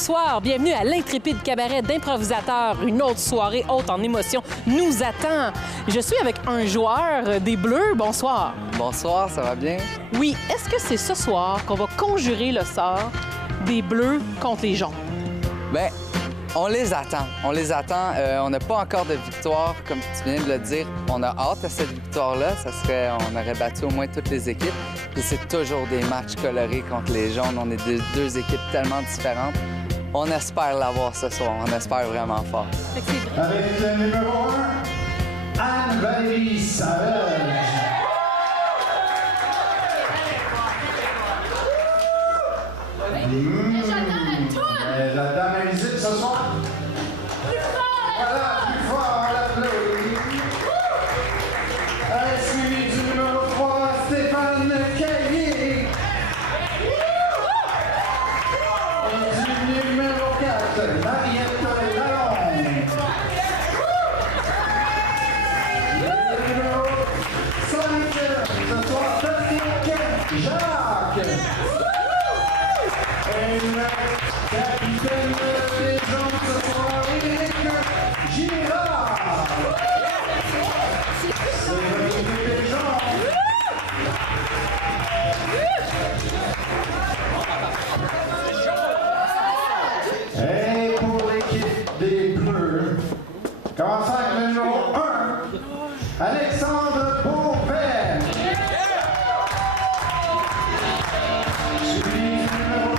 bonsoir. Bienvenue à l'intrépide cabaret d'improvisateurs. Une autre soirée haute en émotion nous attend. Je suis avec un joueur des Bleus. Bonsoir. Bonsoir, ça va bien? Oui, est-ce que c'est ce soir qu'on va conjurer le sort des Bleus contre les jaunes? Bien, on les attend. On les attend. On n'a pas encore de victoire, comme tu viens de le dire. On a hâte à cette victoire-là. Ça serait, on aurait battu au moins toutes les équipes. Puis c'est toujours des matchs colorés contre les jaunes. On est deux équipes tellement différentes. On espère l'avoir ce soir. On espère vraiment fort. Avec le numéro 1, Anne-Valérie Savage. La dame invisible ce soir. Voilà, plus fort, on l'applaudit. Elle est suivie du numéro 3, Stéphane Caillé. Et du numéro 4, Mariette Lalonde. Le numéro 5, ce soir, Patrick Jacques. Et le capitaine des gens ce soir, Éric Girard. C'est l'équipe des gens. Et pour l'équipe des Bleus, commençons avec le numéro 1, Alexandre Beauvais. Suivi du numéro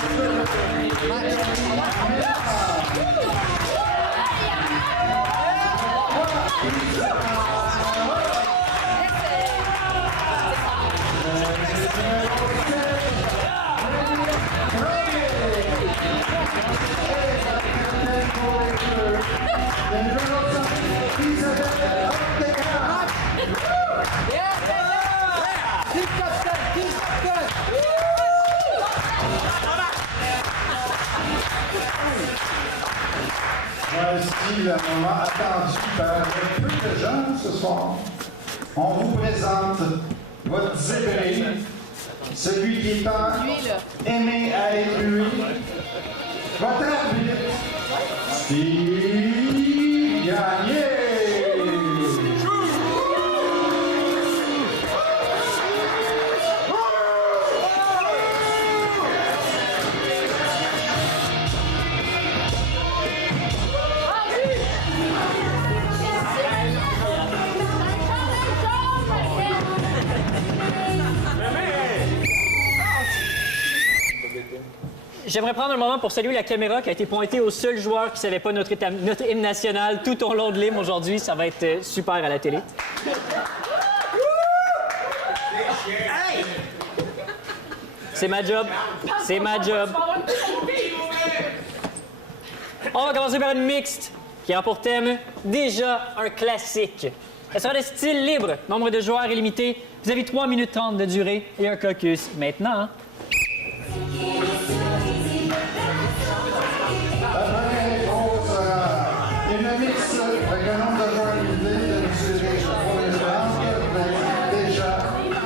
Voici le moment attendu par peu de gens ce soir. On vous présente votre zébré, celui qui est tant aimé à être lui. Votre arbitre, Steve Gagné. J'aimerais prendre un moment pour saluer la caméra qui a été pointée au seul joueur qui ne savait pas notre hymne national tout au long de l'hymne aujourd'hui. Ça va être super à la télé. C'est ma job. C'est ma job. On va commencer par une mixte qui a pour thème déjà un classique. Elle sera de style libre, nombre de joueurs illimité. Vous avez 3 minutes 30 de durée et un caucus. Maintenant, Une mix avec un nombre de joueurs limité de mesurer pour les blancs, mais déjà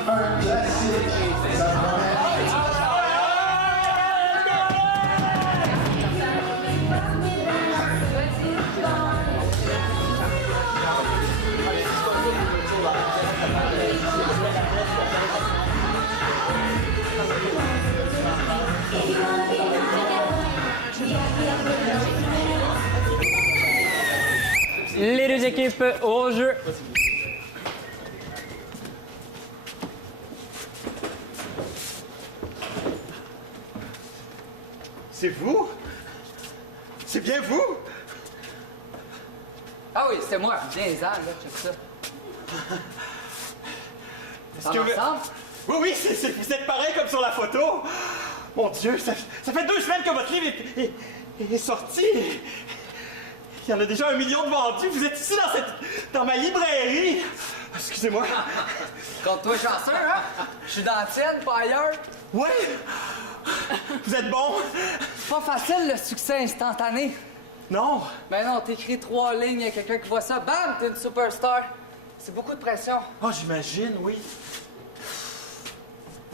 un classique. Ça promet. les deux équipes au jeu. C'est vous? C'est bien vous? Ah oui, c'est moi. Viens-en, là, check ça. Est-ce que ensemble? Oui, oui, vous êtes pareil comme sur la photo. Mon Dieu, ça fait 2 semaines que votre livre est sorti. Il y en a déjà 1 million de vendus. Vous êtes ici dans ma librairie. Excusez-moi. Compte-toi chanceux, hein? Je suis dans la tienne, pas ailleurs. Oui. Vous êtes bon? C'est pas facile, le succès instantané. Non. Ben non, t'écris 3 lignes, il y a quelqu'un qui voit ça, bam, t'es une superstar. C'est beaucoup de pression. Oh, j'imagine, oui.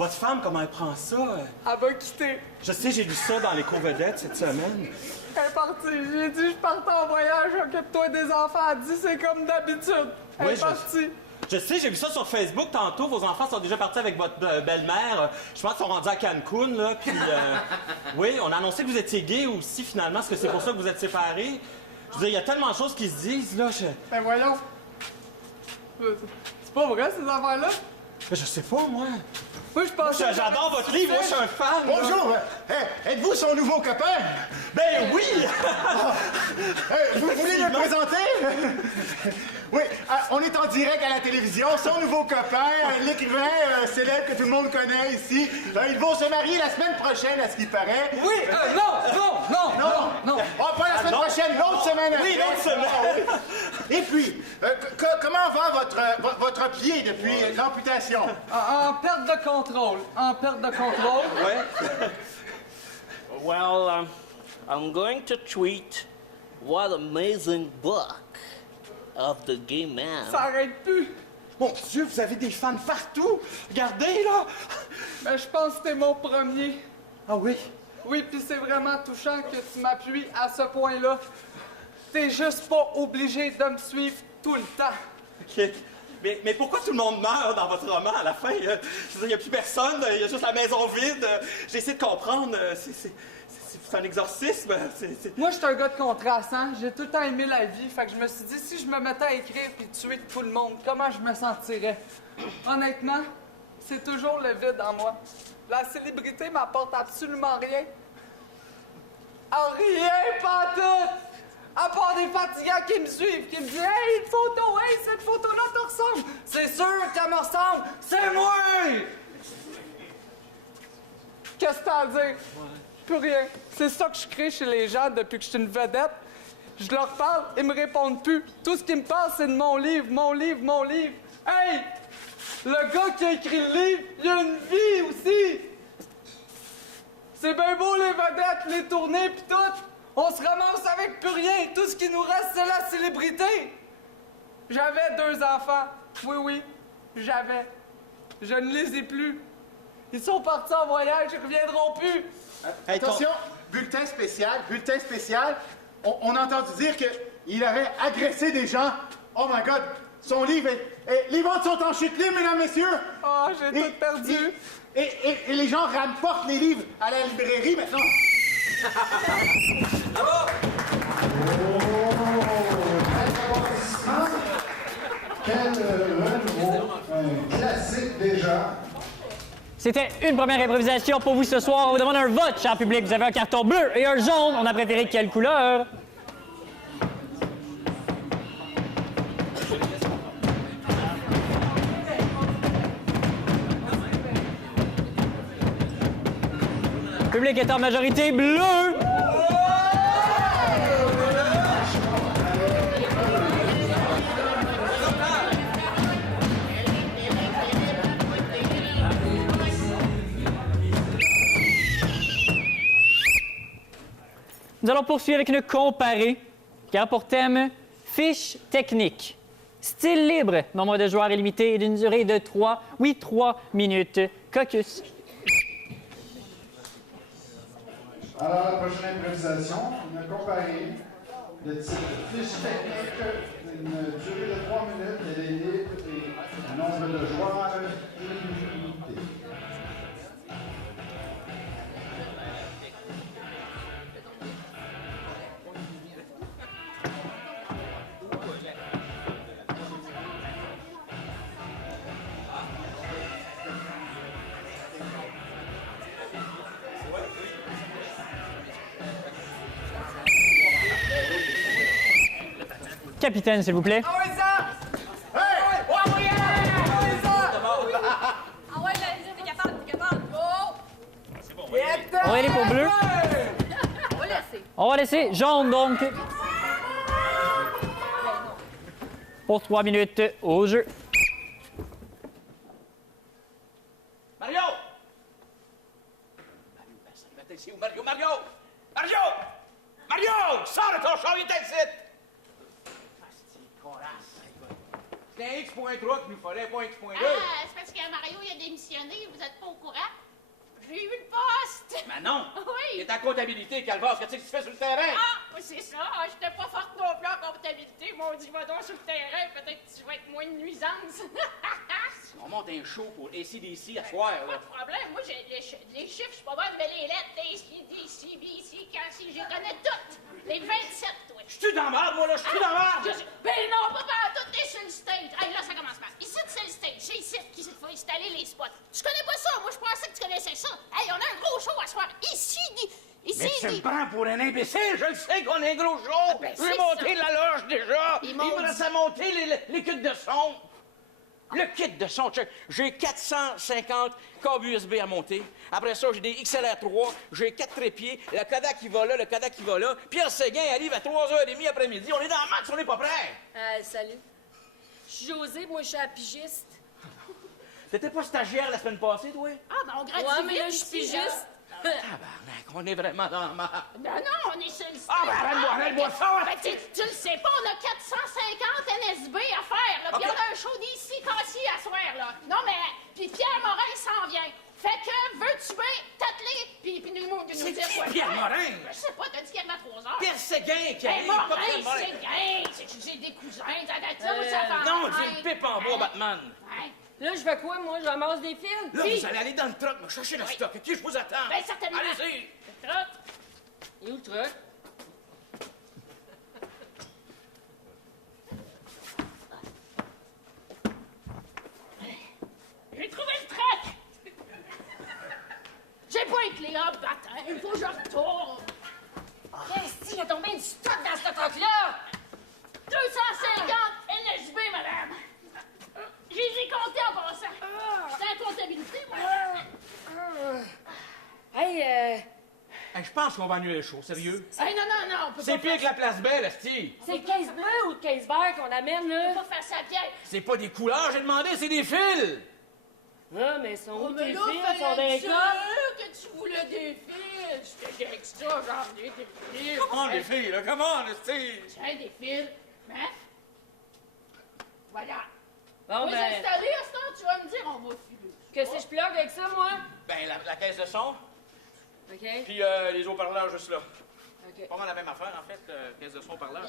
Votre femme, comment elle prend ça? Elle va quitter. Je sais, j'ai lu ça dans les co-vedettes cette semaine. Elle est partie. J'ai dit, je partais en voyage, occupe-toi des enfants. Elle dit, c'est comme d'habitude. Elle Oui, est partie. Je sais, j'ai vu ça sur Facebook tantôt. Vos enfants sont déjà partis avec votre belle-mère. Je pense qu'ils sont rendus à Cancun, là. Puis, oui, on a annoncé que vous étiez gay aussi, finalement. Est-ce que c'est pour ça que vous êtes séparés? Je veux dire, il y a tellement de choses qui se disent, là. Ben voyons. C'est pas vrai, ces affaires-là? Je sais pas, moi. Moi, je pense que... J'adore votre livre. Moi, je suis un fan. là. Bonjour! Êtes-vous son nouveau copain? Ben oui! Vous voulez le présenter? Oui, on est en direct à la télévision. Son nouveau copain, l'écrivain célèbre que tout le monde connaît ici. Ils vont se marier la semaine prochaine, à ce qu'il paraît. Oui, non. Oh, pas la semaine prochaine, l'autre semaine après. Oui, l'autre semaine. Et puis, comment va votre pied depuis l'amputation? En perte de contrôle. Ouais. Well, I'm going to tweet what amazing book of the gay man. Ça arrête plus. Mon Dieu, vous avez des fans partout. Regardez, là. Mais je pense que t'es mon premier. Ah oui? Oui, puis c'est vraiment touchant que tu m'appuies à ce point-là. T'es juste pas obligé de me suivre tout le temps. OK. Mais pourquoi tout le monde meurt dans votre roman à la fin? Je veux dire, il n'y a plus personne, il y a juste la maison vide. J'ai essayé de comprendre. C'est un exorcisme. Moi, je suis un gars de contraste, hein? J'ai tout le temps aimé la vie, fait que je me suis dit, si je me mettais à écrire puis tuer tout le monde, comment je me sentirais? Honnêtement, c'est toujours le vide en moi. La célébrité m'apporte absolument rien. Rien, pas tout! À part des fatigants qui me suivent, qui me disent « Hey, une photo! Hey, cette photo-là te ressemble! » C'est sûr qu'elle me ressemble! C'est moi! Qu'est-ce que t'as à dire? Plus rien. C'est ça que je crée chez les gens depuis que je suis une vedette. Je leur parle, ils me répondent plus. Tout ce qu'ils me parlent, c'est de mon livre. Hey! Le gars qui a écrit le livre, il a une vie aussi! C'est bien beau les vedettes, les tournées pis tout! On se ramasse avec plus rien. Tout ce qui nous reste, c'est la célébrité. J'avais 2 enfants. Oui, j'avais. Je ne les ai plus. Ils sont partis en voyage, ils reviendront plus. Attention, bulletin spécial. On a entendu dire qu'il aurait agressé des gens. Oh my God, son livre les ventes sont en chute libre, mesdames, messieurs. Oh, j'ai tout perdu. Et les gens rapportent les livres à la librairie maintenant. Quel renouveau, un classique déjà. C'était une première improvisation pour vous ce soir. On vous demande un vote, cher public. Vous avez un carton bleu et un jaune. On a préféré quelle couleur? Le public est en majorité bleu. Nous allons poursuivre avec une comparée qui a pour thème fiche technique. Style libre, nombre de joueurs illimité et d'une durée de 3 minutes. Caucus. Alors, la prochaine improvisation, une comparée de type fiche technique, une durée de 3 minutes, elle est libre et un nombre de joueurs illimité. Capitaine, s'il vous plaît. Ah ouais, ça! Hey! Ah ouais, ça! Ah ouais, t'es capable. Oh! On va aller pour bleu. On va laisser. On va laisser jaune, donc. Pour 3 minutes au jeu. Mario! C'est où Mario? Mario! Sors de ton char, il est ici! Viens, petit point 3 qu'il nous fallait, pas un petit point 2. Ah, c'est parce que Mario, il a démissionné, vous êtes pas au courant? J'ai eu le poste! Manon! Oui! T'es en comptabilité, Calvas, qu'est-ce que tu fais sur le terrain? Ah, c'est ça, j'étais pas forte non plus en comptabilité. Mon dit, va donc sur le terrain, peut-être que tu vas être moins de nuisance. On monte un show pour ACDC à soir, Pas là. de problème, moi j'ai les chiffres, je suis pas bonne, mais les lettres, ACDC, BC, KC, je les connais toutes. Les 27, toi. Je suis dans marde, moi, là, je suis dans marde! Ben non, pas toutes, t'es sur le stage. Hey, là, ça commence mal. Ici, c'est le stage. C'est ici qu'il faut installer les spots. Tu connais pas ça? Moi, je pensais que tu connaissais ça. Hey, on a un gros show à soir. Ici, Mais tu me prends pour un imbécile, je le sais qu'on a un gros show! ben, J'ai c'est monté ça. la loge déjà! Ils Il m'ont me reste à monter les kits de son! Le kit de son, check. J'ai 450 câbles USB à monter. Après ça, j'ai des XLR3, j'ai 4 trépieds, le Kodak qui va là, le Kodak qui va là. Pierre Séguin arrive à 3h30 après-midi. On est dans le max, on n'est pas prêt! Salut. Je suis Josée, moi je suis pigiste. T'étais pas stagiaire la semaine passée, toi? Ah, ben on gradue Ouais, mais là je vite suis ici, pigiste. Tabarnak, on est vraiment dans le marde. Ben non, on est sur le stage. Ah, ben arrête-moi ça! Ben, tu le sais pas, on a 450 NSB à faire, là. Puis Ok. on a un show d'ici, Cassie, à soir, là. Non, mais, puis Pierre Morin s'en vient. Fait que, veux-tu bien t'atteler, puis nous C'est dire quoi qui, Pierre faire? Morin? Je sais pas, t'as dit qu'il y avait 3 heures. Pierre Séguin qui Ben, arrive, pas Morin, Pierre Morin. c'est gay. J'ai des cousins, ça fait Non, c'est le pipe en bois, Batman. Ouais. Là, je fais quoi, moi? Je ramasse des fils? Là, Oui. vous allez aller dans le truck, me chercher le stock. OK, je vous attends. Ben, certainement. Allez-y. Le truc. Il est où le truc? J'ai trouvé le truc! J'ai pas les clés en baptême, il faut que je retourne. Qu'est-ce qu'il y a tombé du stock dans ce truc-là? 250 NSB, madame. Je les ai comptés en passant. C'est la comptabilité, moi. Hey, Hey, je pense qu'on va annuler le show, sérieux. Hey, non, on peut C'est pas pire que la place belle, esti. c'est le caisse bleu ou le caisse vert qu'on amène, là? pas faire ça à Pierre. C'est pas des couleurs, j'ai demandé, c'est des fils. Ah, mais sont où tes Mais là, fils? Ils sont dans fallait les être coffres? sûr que tu voulais des fils. J'étais avec ça, j'en ai des fils. Comment les filles, là? Comment, esti? Tiens, des fils. Hein? Voilà. Bon, On va les ben, installer, à ce temps, tu vas me dire, on va filer. qu'est-ce que je plug avec ça, moi? Ben, la caisse de son, OK. puis les haut-parleurs juste là. OK. Pas mal la même affaire, en fait, caisse de son par-là.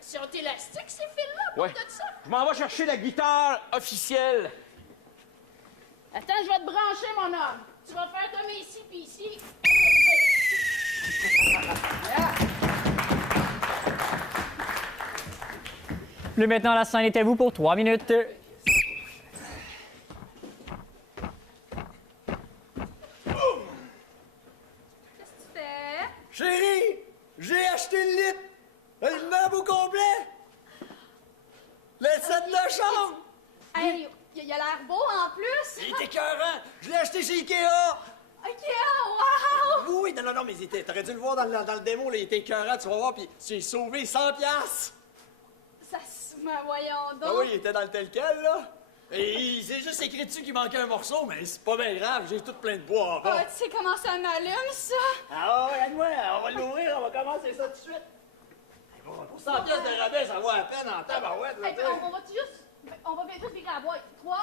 Sont élastiques, ces fils-là, pour Ouais. tout ça? Je m'en vais chercher la guitare officielle. Attends, je vais te brancher, mon homme. Tu vas faire comme ici, puis ici. Le maintenant, la scène est à vous pour 3 minutes. Qu'est-ce que tu fais? Chérie, j'ai acheté le lit. Le meuble au complet. Le set de chambre. Hey, il a l'air beau en plus. Il est écœurant. Je l'ai acheté chez Ikea. OK, wow! Oui, non, mais t'aurais dû le voir dans le démo, là, il était écœurant, tu vas voir, puis j'ai sauvé 100 piastres. Ça se met, voyons donc. Ah oui, il était dans le tel quel, là. Et il s'est juste écrit dessus qu'il manquait un morceau, mais c'est pas bien grave, j'ai tout plein de bois en bas. Ah, tu sais comment ça m'allume, ça? Ah ouais, moi, on va l'ouvrir, on va commencer ça tout de suite. Pour 100 piastres de rabais, ça vaut à peine en tabarouette, là, Hey, tu sais. on va juste... On va juste virer la boîte. 3,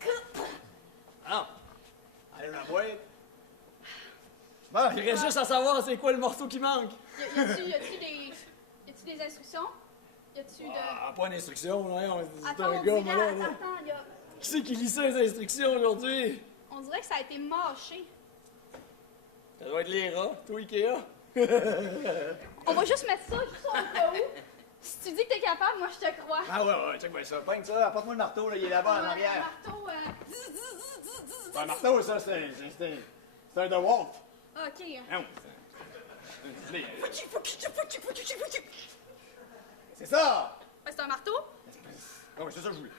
2, 1... Ah, allez, la boîte. Bon, il reste juste à savoir c'est quoi le morceau qui manque. Y a-tu des instructions? Y a-tu de... Ah, pas d'instruction, non, c'est Attends, un on gars, dirait... moi, là. Attends, Qui c'est qui lit ça, les instructions, aujourd'hui? on dirait que ça a été mâché. Ça doit être les rats, toi, Ikea. On va juste mettre ça juste au cas où. Si tu dis que t'es capable, moi, je te crois. Ah ouais, check bien ça. Pogne ça, apporte-moi le marteau, là, il est là-bas en arrière. Un marteau, Un marteau, ça, c'est un DeWalt. OK. Non, c'est ça! C'est un marteau? Ah ouais, c'est ça que je voulais.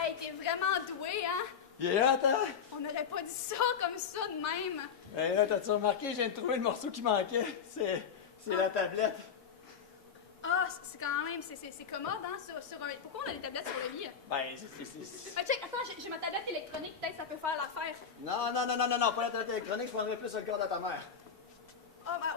Hey, t'es vraiment doué, hein? Yeah, attends! On n'aurait pas dit ça comme ça de même. Hey, là, t'as-tu remarqué, je viens de trouver le morceau qui manquait. C'est la tablette. Ah, c'est quand même, c'est commode, hein, sur un... Pourquoi on a des tablettes sur le lit? Ben, Ah, check, attends, j'ai ma tablette électronique, peut-être ça peut faire l'affaire. Non, pas la tablette électronique, je prendrais plus le corps de ta mère.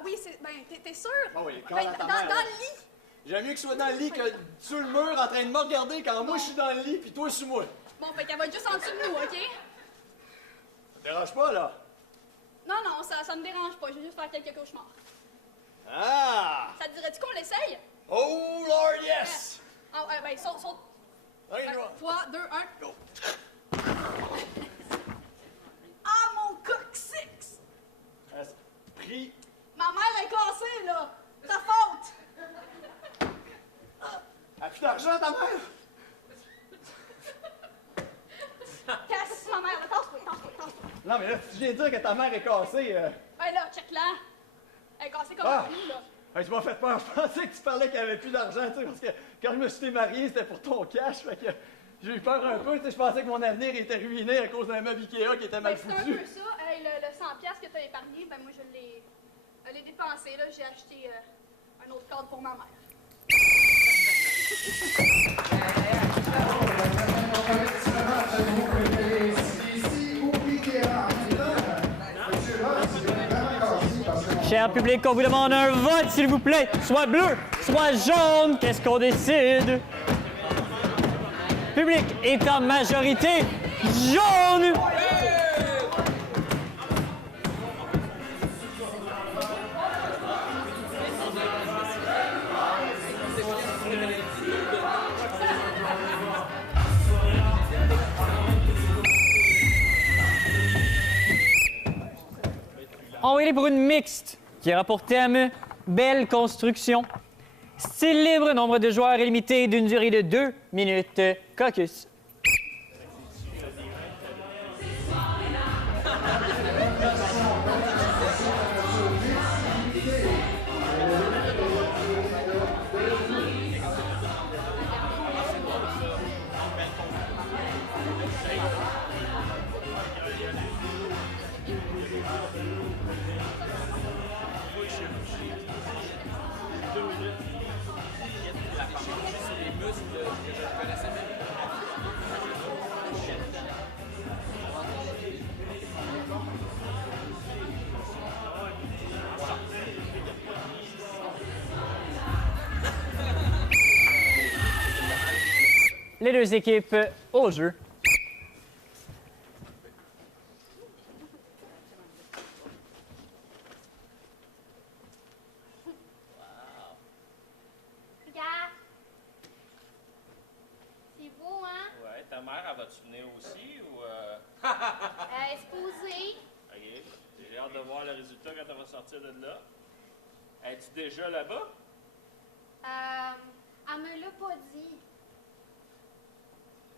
Oui, c'est... Ben, t'es sûr? Bon, oui, Ben, dans le lit. J'aime mieux qu'il soit dans le lit que sur le mur en train de me regarder quand moi je suis dans le lit puis toi sur moi. Bon, fait qu'elle va être juste en dessous de nous, OK? Ça te dérange pas, là? Non, ça me dérange pas. Je vais juste faire quelques cauchemars. Ah! Ça te dirait-tu qu'on l'essaye? Oh, Lord, yes! Ah, ben, saute. 3, 2, 1, go! Ah, mon coccyx! Pris. Ma mère est cassée, là! Ta faute! Elle a plus d'argent, ta mère? Casse ma mère, tasse-toi. Non, mais là, tu viens de dire que ta mère est cassée. Ben là, check-la. Elle est cassée comme Ah! nous, là. Hey, tu m'as fait peur. Je pensais que tu parlais qu'il n'y avait plus d'argent, tu sais, parce que quand je me suis marié, c'était pour ton cash, fait que j'ai eu peur un peu, tu sais, je pensais que mon avenir était ruiné à cause d'un meuble Ikea qui était mal C'est un foutu. peu ça. Hey, le 100$ que t'as épargné, ben moi, je l'ai dépensé, là. J'ai acheté un autre cadre pour ma mère. Cher public, on vous demande un vote, s'il vous plaît. Soit bleu, soit jaune. Qu'est-ce qu'on décide? Public est en majorité jaune. On va aller pour une mixte qui aura pour thème belle construction. Style libre, nombre de joueurs illimité d'une durée de 2 minutes. Caucus. Les deux équipes au jeu. Regarde. C'est beau, hein? Ouais, ta mère, elle va-tu venir aussi ou. Exposé. Ok. J'ai hâte de voir le résultat quand elle va sortir de là. Es-tu déjà là-bas? Elle me l'a pas dit.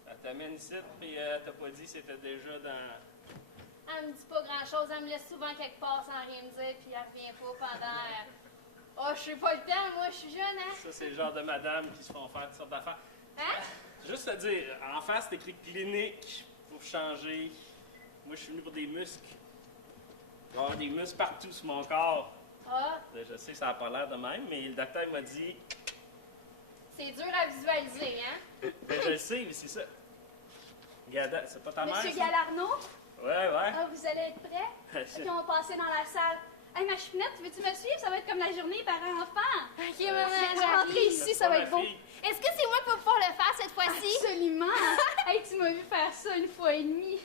Elle t'amène ici, puis elle t'a pas dit que c'était déjà dans. Elle me dit pas grand-chose. Elle me laisse souvent quelque part sans rien me dire, puis elle revient pas pendant... Oh, je sais pas le temps, moi, je suis jeune, hein? Ça, c'est le genre de madame qui se font faire toutes sortes d'affaires. Hein? Juste te dire, en face, c'est écrit clinique pour changer. Moi, je suis venu pour des muscles. Il va y avoir des muscles partout sur mon corps. Ah, Je sais que ça n'a pas l'air de même, mais le docteur m'a dit. c'est dur à visualiser, hein? Ben, je le sais, mais c'est ça. Regarde, c'est pas ta mère. Monsieur ça? Galarno? Ouais. Ah, vous allez être prêts? Puis on va passer dans la salle. Hey, ma choupinette, veux-tu me suivre? Ça va être comme la journée parents-enfants. OK, maman, Je vais rentrer ici, ça va être beau. Est-ce que c'est moi qui vais pouvoir le faire cette fois-ci? Absolument. Hey, tu m'as vu faire ça une fois et demie.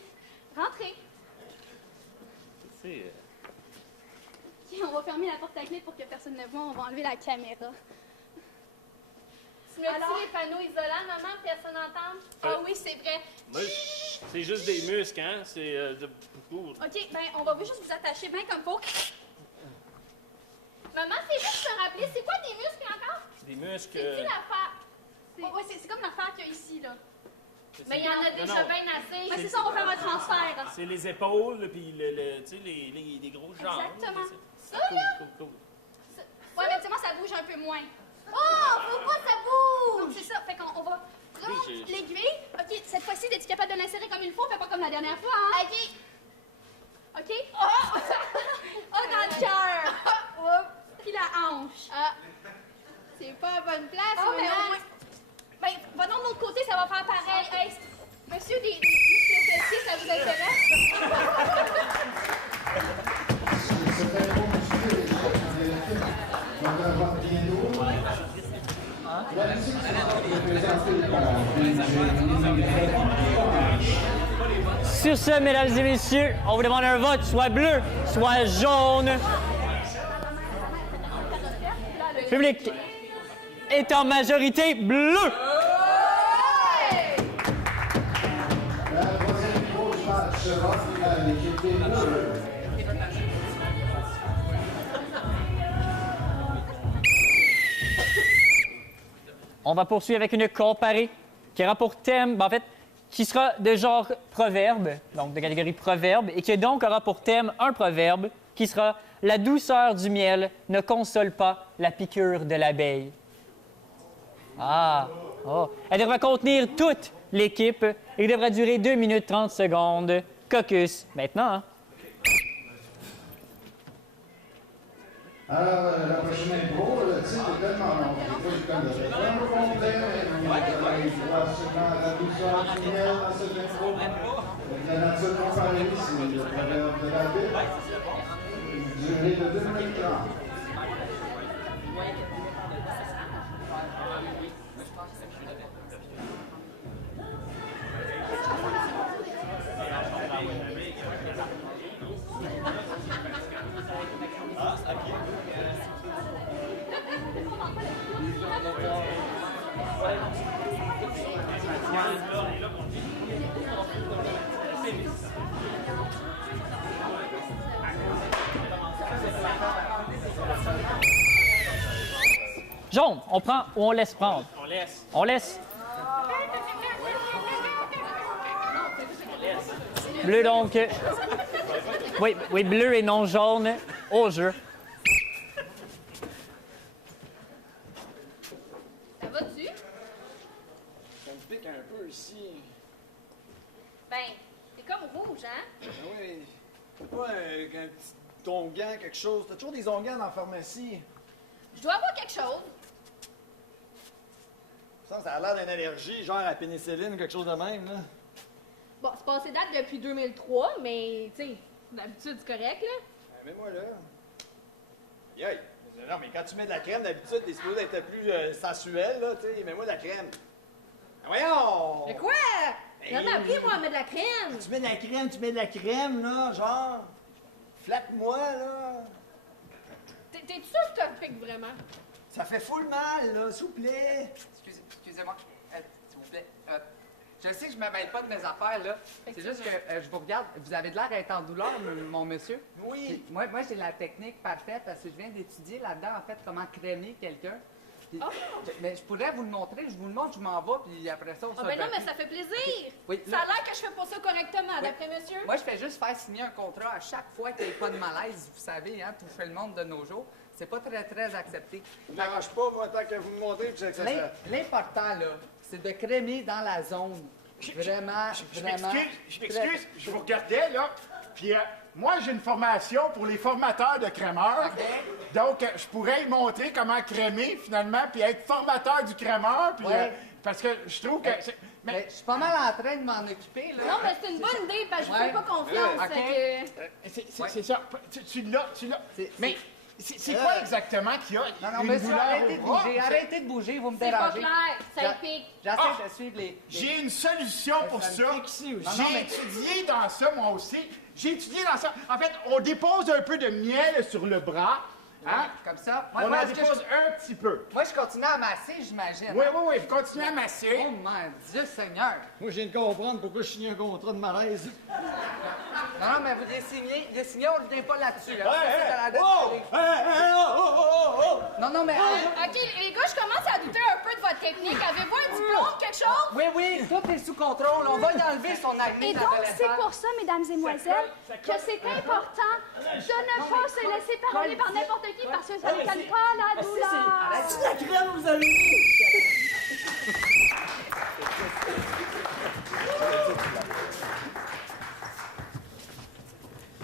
Rentrez. C'est. OK, on va fermer la porte à clé pour que personne ne voit. On va enlever la caméra. Tu mets-tu les panneaux isolants, maman, pour que personne n'entende? Ah oui, c'est vrai. Moi, c'est juste des muscles, hein? C'est beaucoup. OK, ben, on va juste vous attacher bien comme faut. Maman, c'est juste te rappeler, c'est quoi tes muscles encore? Des muscles. C'est-tu l'affaire? Ouais, c'est comme l'affaire qu'il y a ici, là. Mais il y en a déjà bien assez. Ouais, c'est ça, on va faire un transfert. C'est les épaules, puis tu sais, les gros jambes. Exactement. C'est Ça, là? Cool. Ouais, mais tu sais, moi, ça bouge un peu moins. Oh, faut pas ça bouge! Donc, c'est ça. Fait qu'on va prendre Oui, l'aiguille. OK, cette fois-ci, es-tu capable de l'insérer comme il faut? Fais pas comme la dernière fois, hein? OK. OK? Oh! Oh, dans le cœur! Oh! Puis la hanche. Ah. C'est pas à bonne place, Oh, mais maman. au moins... Ben, va donc de l'autre côté, ça va faire pareil. Hey, monsieur, des muscles fessiers, ça vous intéresse? C'est un bon musclé. bientôt. La musique sera représentée par Sur ce, mesdames et messieurs, on vous demande un vote, soit bleu, soit jaune. Le public est en majorité bleu. la troisième grosse match sera à l'équipe des Bleus. On va poursuivre avec une comparée qui aura pour thème, qui sera de genre proverbe, donc de catégorie proverbe, et qui donc aura pour thème un proverbe qui sera « La douceur du miel ne console pas la piqûre de l'abeille ». Ah! Oh. Elle devra contenir toute l'équipe et devra durer 2 minutes 30 secondes. Caucus, maintenant. Hein? Alors, la prochaine impro, le titre est tellement long. Des fois, je connais pas un complet, mais vous avez droit seulement à la douceur du miel dans cette impro. La nature comparée, c'est le proverbe de la Bible. Durée de 2 minutes 30. Jaune, on prend ou on laisse prendre? On laisse. On laisse. Bleu, donc. Oui, bleu et non jaune au jeu. Ça va-tu? Ça me pique un peu ici. Ben, c'est comme rouge, hein? Ah oui. C'est pas un petit onguent, quelque chose. T'as toujours des onguents dans la pharmacie. Je dois avoir quelque chose. Ça a l'air d'une allergie, genre à pénicilline, quelque chose de même, là. Bon, c'est passé date depuis 2003, mais, tu sais, d'habitude, c'est correct, là. Mets-moi là. Aïe! Non, mais quand tu mets de la crème, d'habitude, t'es supposé être plus sensuel, là, tu sais. Mets-moi de la crème. Ah, voyons! Mais quoi? J'avais appris, moi, à mettre de la crème. Tu mets de la crème, là, genre. Flatte-moi, là. T'es sûr que ça te pique vraiment? Ça fait full mal, là, s'il vous plaît. Excusez-moi, s'il vous plaît. Je sais que je ne me mêle pas de mes affaires, là. C'est juste que je vous regarde. Vous avez de l'air d'être en douleur, mon monsieur. Oui. Puis moi j'ai la technique parfaite parce que je viens d'étudier là-dedans, en fait, comment crémer quelqu'un. Puis, mais je pourrais vous le montrer. Je vous le montre, je m'en vais, puis après ça, on se Ah, ben non, mais ça fait plaisir. Oui, Ça a l'air que je fais pas ça correctement, d'après monsieur. Moi, je fais juste faire signer un contrat à chaque fois qu'il n'y ait pas de malaise. Vous savez, hein, toucher le monde de nos jours, c'est pas très, très accepté. Ça m'arrange pas, moi, tant que vous me montrez, puis que ça... L'important, là, c'est de crémer dans la zone. Vraiment, Je vraiment. m'excuse, je vous regardais, là, puis moi, j'ai une formation pour les formateurs de crémeurs. Donc, je pourrais y montrer comment crémer, finalement, puis être formateur du crémeur, puis... parce que je trouve que... Mais je suis pas mal en train de m'en occuper, là. Non, mais c'est une bonne idée, parce que je vous fais pas confiance. OK. Fait que... C'est ça. Tu l'as. Mais c'est quoi exactement qu'il y a? Non, Une monsieur, douleur arrêtez au de bras? bouger, arrêtez de bouger, vous me C'est pas dérangez. clair, ça pique. J'essaie de suivre les... J'ai une solution pour ça. Non, J'ai étudié dans ça, moi aussi. J'ai étudié dans ça. En fait, on dépose un peu de miel sur le bras. Hein? Comme ça. On en dépose un petit peu. Moi, je continue à masser, j'imagine. Oui, oui, oui. Vous continuez à masser. Oh, mon Dieu Seigneur. Moi, je viens de comprendre pourquoi je signe un contrat de malaise. Non, mais vous les signez, on ne vient pas là-dessus. Hein? Non, mais... OK, les gars, je commence à douter un peu de votre technique. Avez-vous un diplôme, quelque chose? Oui, tout est sous contrôle. On va y enlever son acné Et donc, c'est pour ça, mesdames et demoiselles, que c'est important de ne pas se laisser parler par n'importe qui parce que ça ne calme pas la douleur. C'est la crème, vous avez mis!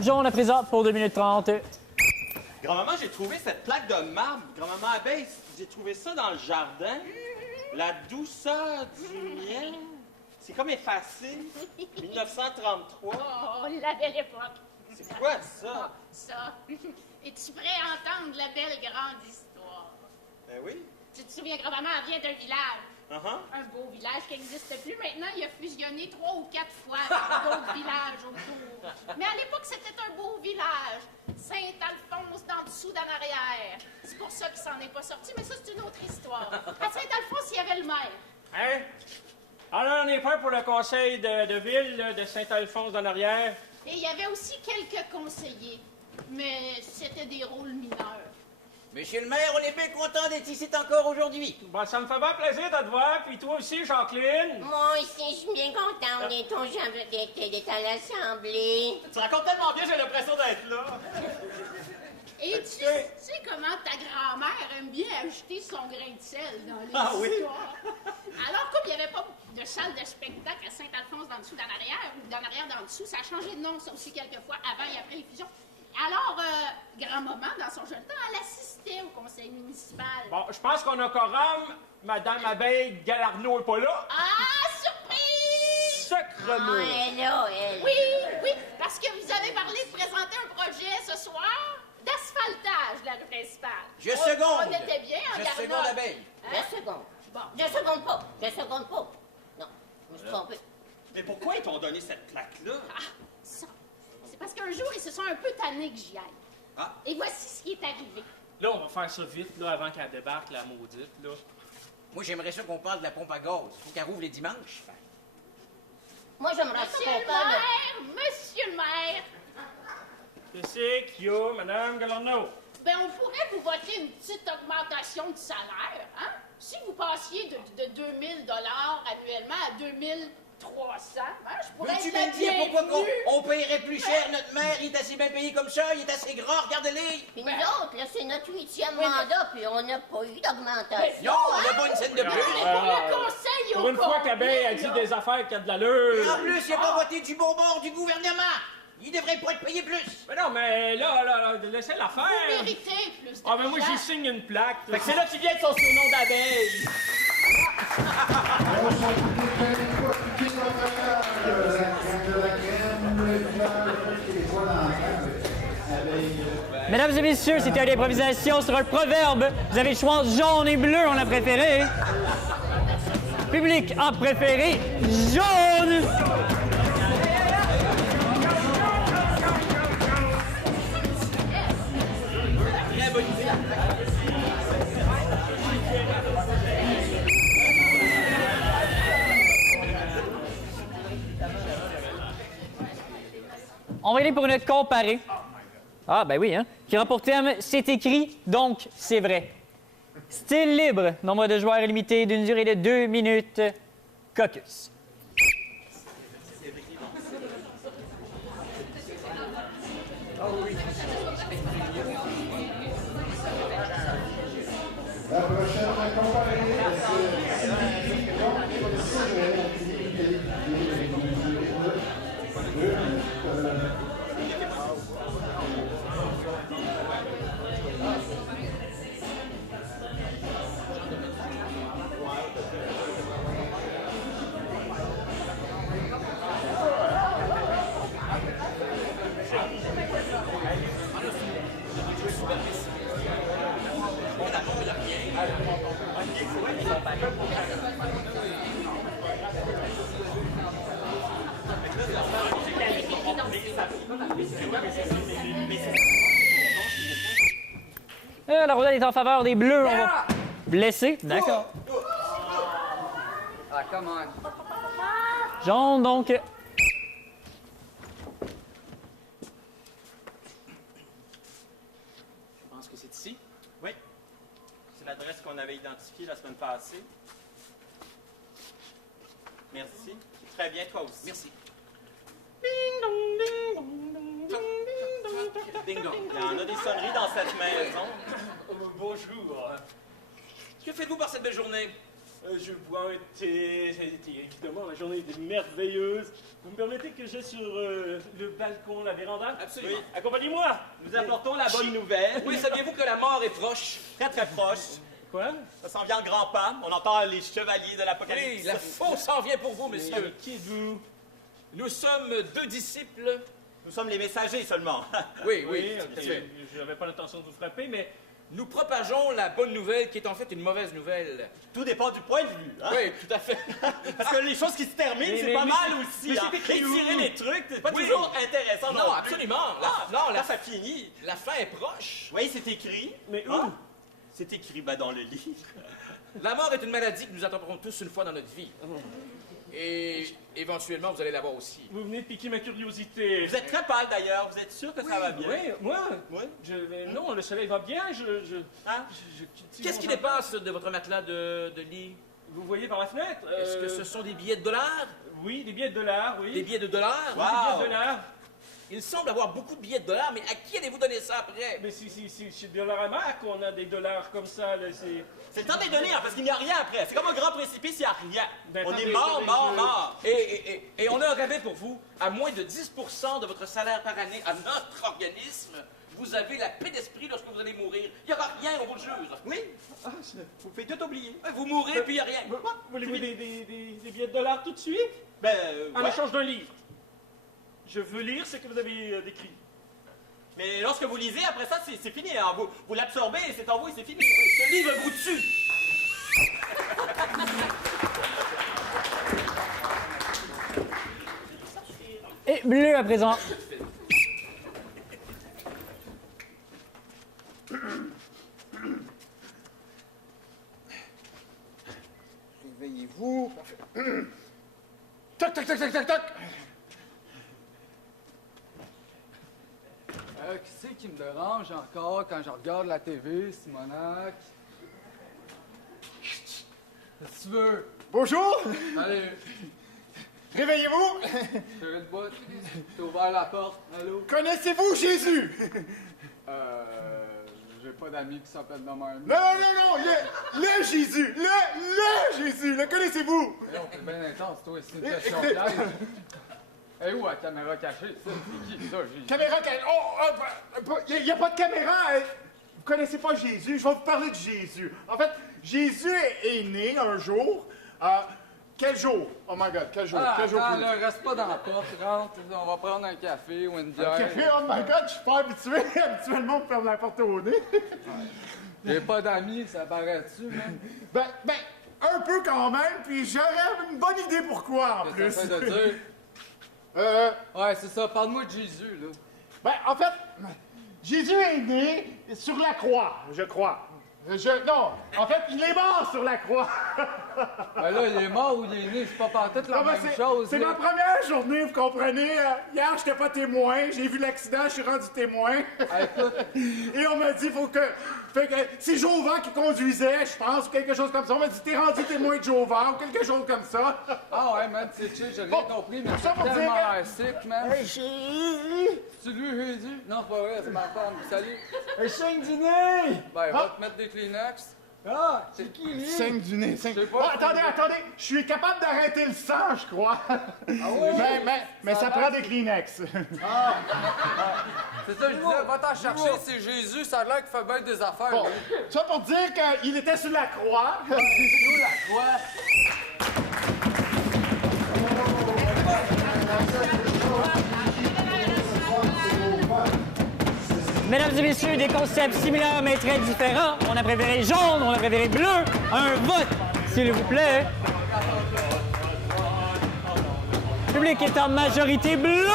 Jaune à présent pour 2 minutes 30. Grand-maman, j'ai trouvé cette plaque de marbre. Grand-maman Abeille, j'ai trouvé ça dans le jardin. La douceur du miel. C'est comme effacé. 1933. Oh, la belle époque. C'est quoi ça? Ça. Es-tu prêt à entendre la belle grande histoire? souviens, grand-maman vient d'un village. Uh-huh. Un beau village qui n'existe plus. Maintenant, il a fusionné 3 ou 4 fois avec d'autres villages autour. Mais à l'époque, c'était un beau village. Saint-Alphonse, d'en dessous, d'en arrière. C'est pour ça qu'il s'en est pas sorti, mais ça, c'est une autre histoire. À Saint-Alphonse, il y avait le maire. Hein? Alors, on est prêt pour le conseil de ville là, de Saint-Alphonse d'en arrière. Et il y avait aussi quelques conseillers. Mais c'était des rôles mineurs. Monsieur le maire, on est bien content d'être ici encore aujourd'hui. Bon, ça me fait bien plaisir de te voir, puis toi aussi, Jacqueline. Moi aussi, je suis bien content d'être à l'Assemblée. Tu racontes tellement bien, j'ai l'impression d'être là. Et tu sais comment ta grand-mère aime bien ajouter son grain de sel dans les histoires? Alors, comme il n'y avait pas de salle de spectacle à Saint-Alphonse d'en dessous, d'en arrière, ou d'en arrière, d'en dessous, ça a changé de nom, ça aussi, quelquefois, avant et après les fusions. Alors, grand-maman, dans son jeune temps, elle assistait au conseil municipal. Bon, je pense qu'on a quorum. Madame Abeille Galarno est pas là. Ah, surprise! Sacrement! Elle est là, elle. Oui, parce que vous avez parlé de présenter un projet ce soir d'asphaltage de la rue principale. Je seconde. On était bien en Je gardant... seconde Abeille. Je seconde. Bon. Je seconde pas. Je seconde pas. Non, je me suis trompé. Mais pourquoi ils t'ont donné cette plaque-là? Ah, ça. C'est parce qu'un jour, ils se sont un peu tannés que j'y aille. Ah. Et voici ce qui est arrivé. Là, on va faire ça vite, là, avant qu'elle débarque, la maudite, là. Moi, j'aimerais ça qu'on parle de la pompe à gaz. Faut qu'elle rouvre les dimanches. Moi, j'aimerais ça Monsieur qu'on le parle. maire! Monsieur le maire! Qu'est-ce qu'il y a, Madame Galarno? Ben, on pourrait vous voter une petite augmentation de salaire, hein? Si vous passiez de 2000 $ annuellement à 2300, hein, je pourrais Veux-tu être me la dire pourquoi bienvenue. on payerait plus cher notre maire? Il est assez bien payé comme ça, il est assez gras, regardez-les! Puis nous autres, là, c'est notre 8e mandat, puis on n'a pas eu d'augmentation. Non, on n'a pas une scène de plus! Pour le conseil au Pour une fois complet, qu'Abeille a dit là. des affaires qui ont de l'allure. Et en plus, il n'a pas voté du bon bord du gouvernement! Il devrait pas être payé plus! Mais non, mais là, laissez-la faire. Vous méritez plus Ah, mais moi, d'argent. j'y signe une plaque. Fait que c'est là qu'il vient de son surnom d'abeille. Mesdames et messieurs, c'était une improvisation sur un proverbe. Vous avez le choix entre jaune et bleu, on a préféré. Public a préféré jaune. Très bonne idée! On va y aller pour une comparée. Ah, ben oui, hein. Qui aura pour thème « C'est écrit, donc c'est vrai ». Style libre, nombre de joueurs illimité d'une durée de 2 minutes. Caucus. La prochaine comparée, La rondelle est en faveur des Bleus. On va... Blessé, d'accord. Ah, come on. Jaune, donc. Je pense que c'est ici. Oui. C'est l'adresse qu'on avait identifiée la semaine passée. Merci. Très bien, toi aussi. Merci. Ding dong. Il y en a des sonneries dans cette maison. Bonjour. Que faites-vous par cette belle journée? Je bois un thé. Évidemment, la journée est merveilleuse. Vous me permettez que j'aille sur le balcon, la véranda? Absolument. Oui. Accompagnez-moi. Nous apportons la bonne nouvelle. Oui, saviez-vous que la mort est proche? Très, très proche. Quoi? Ça s'en vient en grand pas. On entend les chevaliers de Oui, l'Apocalypse. la faute s'en vient pour vous, monsieur. Qui êtes-vous? Nous sommes 2 disciples. Nous sommes les messagers seulement. Oui, Oui, tout à ok. fait. Je n'avais pas l'intention de vous frapper, mais nous propageons la bonne nouvelle qui est en fait une mauvaise nouvelle. Tout dépend du point de vue, hein? Oui, tout à fait. Parce que les choses qui se terminent, c'est pas mal aussi. Hein? Étirer les trucs, c'est pas toujours intéressant. Non, absolument. Là, ça finit. La fin est proche. Oui, c'est écrit. Mais où? Hein? C'est écrit dans le livre. La mort est une maladie que nous attraperons tous une fois dans notre vie. Et éventuellement, vous allez l'avoir aussi. Vous venez de piquer ma curiosité. Vous êtes très pâle d'ailleurs, vous êtes sûr que ça va bien? Oui, moi? Oui. Non, le soleil va bien, Hein? Qu'est-ce qui dépasse de votre matelas de lit? Vous voyez par la fenêtre? Est-ce que ce sont des billets de dollars? Oui, des billets de dollars, oui. Des billets de dollars? Oui, des billets de dollars. Il semble avoir beaucoup de billets de dollars, mais à qui allez-vous donner ça après? Mais si chez Dollarama qu'on a des dollars comme ça, là, c'est... C'est le temps de les donner, hein, parce qu'il n'y a rien après. C'est comme un grand précipice, il n'y a rien. Ben, On attendez, est mort. Et on a un rabais pour vous. À moins de 10% de votre salaire par année à notre organisme, vous avez la paix d'esprit lorsque vous allez mourir. Il n'y aura rien, on vous le jure. Oui. Vous faites tout oublier. Vous mourrez, puis il n'y a rien. Voulez-vous des billets de dollars tout de suite? Ben, En échange d'un livre. Je veux lire ce que vous avez décrit. Mais lorsque vous lisez, après ça, c'est fini. Hein. Vous l'absorbez et c'est en vous et c'est fini. Ce livre vous tue. Et bleu à présent. Réveillez-vous. Toc, toc, toc, toc, toc, toc. Qui c'est qui me dérange encore quand je regarde la TV, Simonac? Qu'est-ce que tu veux? Bonjour. Allez, Réveillez-vous. je vais le bout. T'as ouvert la porte. Allô? Connaissez-vous Jésus? J'ai pas d'amis qui s'appellent de même. Non, le Jésus. Le Jésus. Le connaissez-vous? Mais on fait bien intense, toi, c'est une question claire. Et où la caméra cachée? Ça, c'est qui ça, Jésus? Caméra cachée. Il n'y a pas de caméra. Vous connaissez pas Jésus? Je vais vous parler de Jésus. En fait, Jésus est né un jour. Quel jour? Oh my God, quel jour? Quel jour Attends, là, reste pas dans la porte, rentre. On va prendre un café ou une bière. Un café? Oh my God, je suis pas habitué. Habituellement, on ferme la porte au nez. J'ai pas d'amis, ça paraît-tu, même? Ben, un peu quand même, puis j'aurais une bonne idée pourquoi, en plus. Qu'est-ce que ça fait de dire? Ouais, c'est ça. Parle-moi de Jésus, là. Ben, en fait, Jésus est né sur la croix, je crois. Non, en fait, il est mort sur la croix. Ben là, il est mort ou il est né, c'est pas partout la même chose. C'est là. ma première journée, vous comprenez. Hier, j'étais pas témoin. J'ai vu l'accident, je suis rendu témoin. Et on m'a dit, Fait que c'est Jovan qui conduisait, je pense, ou quelque chose comme ça. On m'a dit, t'es rendu témoin de Jovan, ou quelque chose comme ça. Ah ouais, man, c'est chill, j'ai rien compris, mais c'est tellement l'air sick, man. C'est lui, Jésus? Non, c'est pas vrai, c'est ma femme. Salut. Un saigne du nez! Ben, va te mettre des Kleenex. Ah, c'est qui, lui? Saigne du nez, Je sais pas. Attendez, je suis capable d'arrêter le sang, je crois. Ah oui? Mais ça prend des Kleenex. Ah! C'est ça, je disais, va t'en chercher, c'est Jésus, ça a l'air qu'il fait bien des affaires. Bon, lui. ça pour dire qu'il était sur la croix. Sur la croix. Mesdames et messieurs, des concepts similaires mais très différents. On a préféré jaune, on a préféré bleu. Un vote, s'il vous plaît. Le public est en majorité bleu.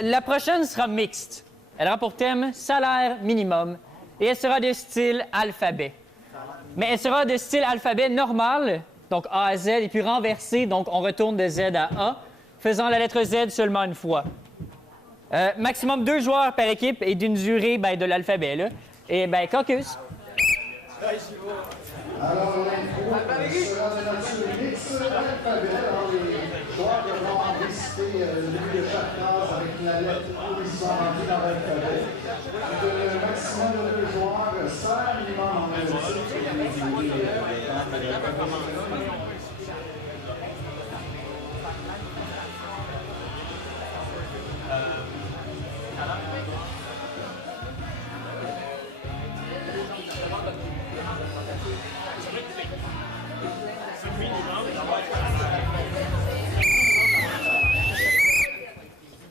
La prochaine sera mixte. Elle aura pour thème salaire minimum et elle sera de style alphabet. Mais elle sera de style alphabet normal, donc A à Z, et puis renversée, donc on retourne de Z à A, faisant la lettre Z seulement une fois. Maximum 2 joueurs par équipe et d'une durée de l'alphabet. Là. Et caucus. Alors, l'info sera de nature mixte, l'alphabet. Alors, les joueurs devront réciter le début de chaque phrase avec la lettre où ils sont rendus dans l'alphabet. Le maximum de 2 joueurs, ça, minimum en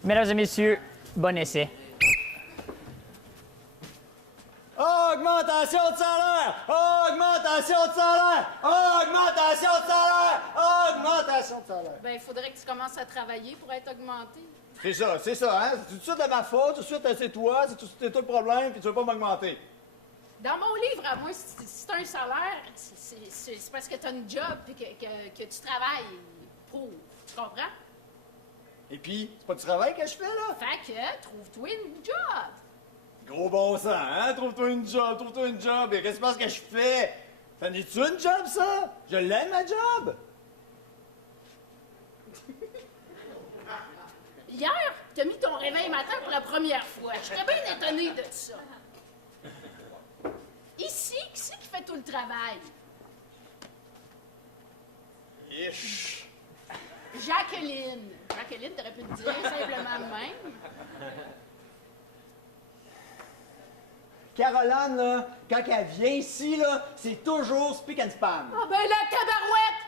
Mesdames et messieurs, bon essai. Augmentation de salaire! Augmentation de salaire! Augmentation de salaire! Augmentation de salaire! Ben, il faudrait que tu commences à travailler pour être augmenté. C'est ça, hein? C'est tout de suite de ma faute, tout de suite c'est toi, c'est toi le problème, puis tu veux pas m'augmenter. Dans mon livre, à moi, si t'as un salaire, c'est parce que t'as une job et que tu travailles pour. Tu comprends? Et puis, c'est pas du travail que je fais, là? Fait que, trouve-toi une job. Gros bon sang, hein? Trouve-toi une job. Et qu'est-ce que tu penses que je fais? T'en es-tu une job, ça? Je l'aime, ma job! Hier, t'as mis ton réveil matin pour la première fois. Je serais bien étonnée de ça. Ici, qui c'est qui fait tout le travail? Ich. Jacqueline. Jacqueline, t'aurais pu te dire simplement de même. Caroline, là, quand elle vient ici, là, c'est toujours speak and span. Ah ben la tabarouette!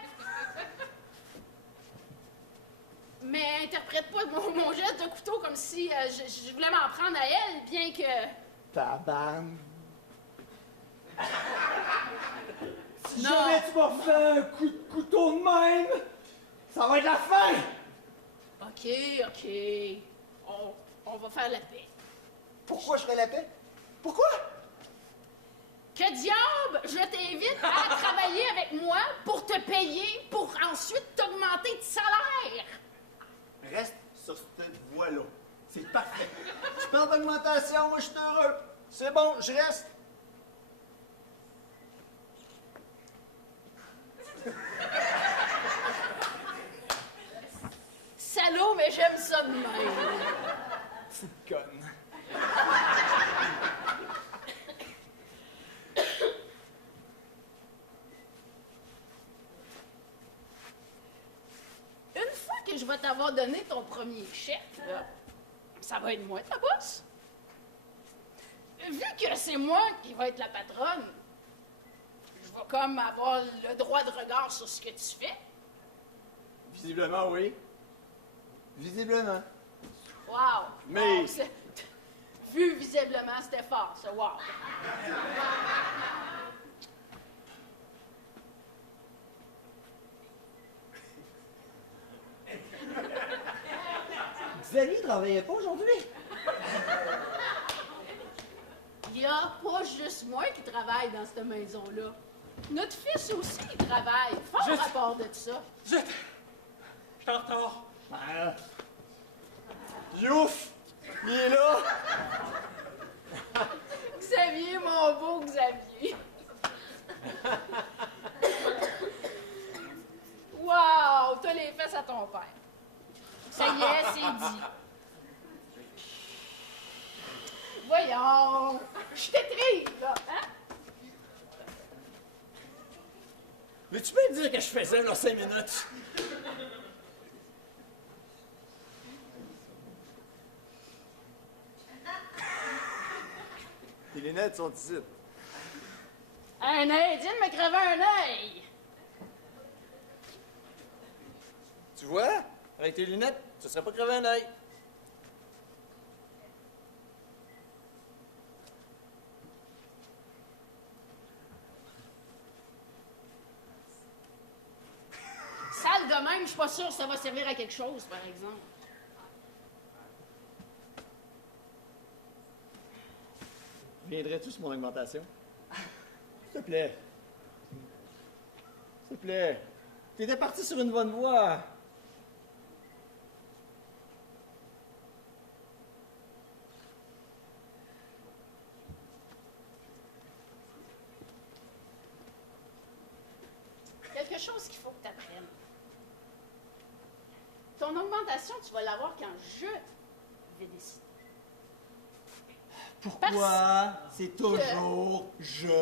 Mais interprète pas mon geste de couteau comme si je voulais m'en prendre à elle, bien que... Tabarn. Si Non. jamais tu m'as fait un coup de couteau de même, ça va être la fin! OK. On va faire la paix. Pourquoi je ferais la paix? Pourquoi? Que diable, je t'invite à travailler avec moi pour te payer, pour ensuite t'augmenter de salaire. Reste sur cette voie-là. C'est parfait. Tu parles d'augmentation, moi je suis heureux. C'est bon, je reste. Salaud, mais j'aime ça de même. Petite conne. Une fois que je vais t'avoir donné ton premier chèque, là, ça va être moi ta boss. Vu que c'est moi qui va être la patronne, je vais comme avoir le droit de regard sur ce que tu fais. Visiblement, oui. Visiblement. Wow! Mais- Wow, vu visiblement, c'était fort, ça. Wow! Xavier travaillait pas aujourd'hui? Il n'y a pas juste moi qui travaille dans cette maison-là. Notre fils aussi, il travaille. Fort Juste- rapport de ça. Je suis en retard. Youf! Il est là! Xavier, mon beau Xavier. Wow! T'as les fesses à ton père. Ça y est, c'est dit. Voyons! Je t'étrive, là, hein? Mais tu peux me dire que je faisais là 5 minutes? Tes lunettes sont ici. Un Indien me crevait un œil! Tu vois? Avec tes lunettes, tu ne serais pas crevé un œil. Sale de même, je suis pas sûre que ça va servir à quelque chose, par exemple. Viendrais-tu sur mon augmentation? S'il te plaît. S'il te plaît. T'étais parti sur une bonne voie. Quelque chose qu'il faut que tu apprennes. Ton augmentation, tu vas l'avoir quand je vais décider. Pourquoi c'est toujours je.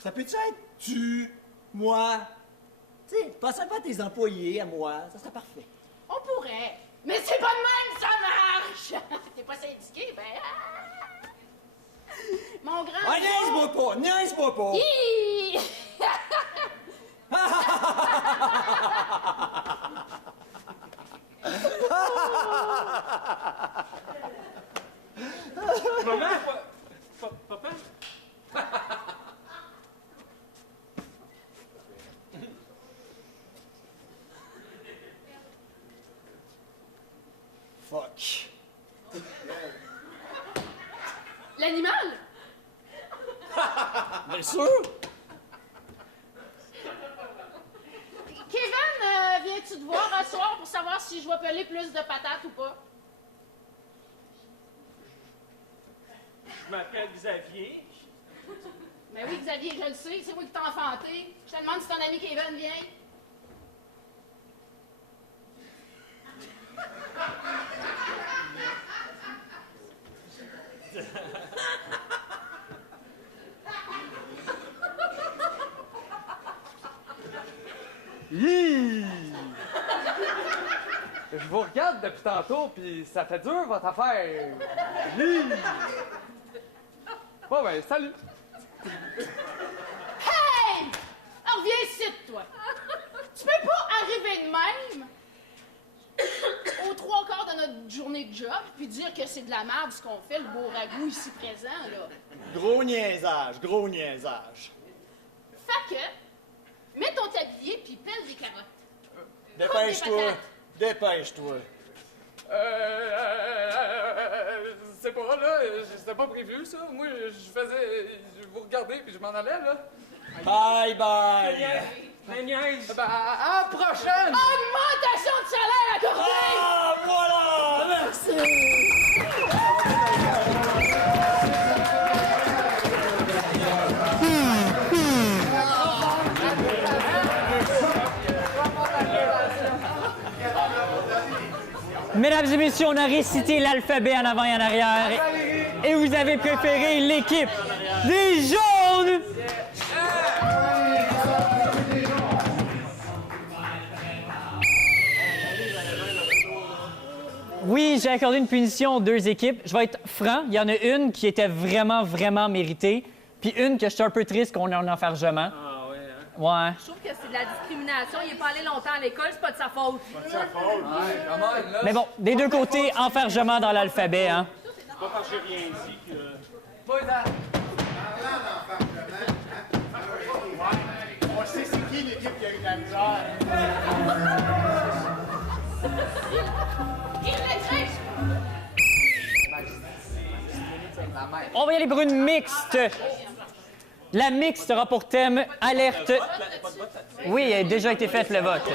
Ça peut-tu être tu, moi? Tu sais, pense un peu à tes employés, à moi, ça serait parfait. On pourrait, mais c'est pas de même que ça marche! T'es pas syndiqué, ben... ah! Mon grand... Ah, niaise-moi pas! Hi! Fuck. L'animal? Bien sûr! Kevin, viens-tu te voir un soir pour savoir si je vais peler plus de patates ou pas? Je m'appelle Xavier. Ben oui, Xavier, je le sais, c'est moi qui t'ai enfanté. Je te demande si ton ami Kevin vient. Je vous regarde depuis tantôt, puis ça fait dur, votre affaire. Bon, ben, salut. Hey! Alors, viens ici, toi. Tu peux pas arriver de même aux 3/4 de notre journée de job puis dire que c'est de la merde ce qu'on fait, le beau ragoût ici présent, là. Gros niaisage, gros niaisage. Fait que, mets ton tablier puis pèle des carottes. Dépêche-toi, dépêche-toi. C'est pas là, c'était pas prévu, ça. Moi, je vous regardais, puis je m'en allais, là. Bye bye. La niaise! Ben, à la prochaine! Augmentation de salaire accordée! Ah, voilà! Merci! Mesdames et messieurs, on a récité l'alphabet en avant et en arrière. Et vous avez préféré l'équipe des jaunes! Oui, j'ai accordé une punition aux 2 équipes. Je vais être franc, il y en a une qui était vraiment, vraiment méritée, puis une que je suis un peu triste qu'on ait un enfargement. Ah ouais, hein? Ouais. Je trouve que c'est de la discrimination. Il est pas allé longtemps à l'école, c'est pas de sa faute. Pas de sa faute. Ouais, comment, là? Mais bon, des deux côtés, enfargement dans l'alphabet, hein. C'est pas parce que j'ai rien dit que... On sait c'est qui l'équipe qui a eu de la misère. On va y aller pour une mixte. La mixte aura pour thème alerte. Oui, il a déjà été fait le vote.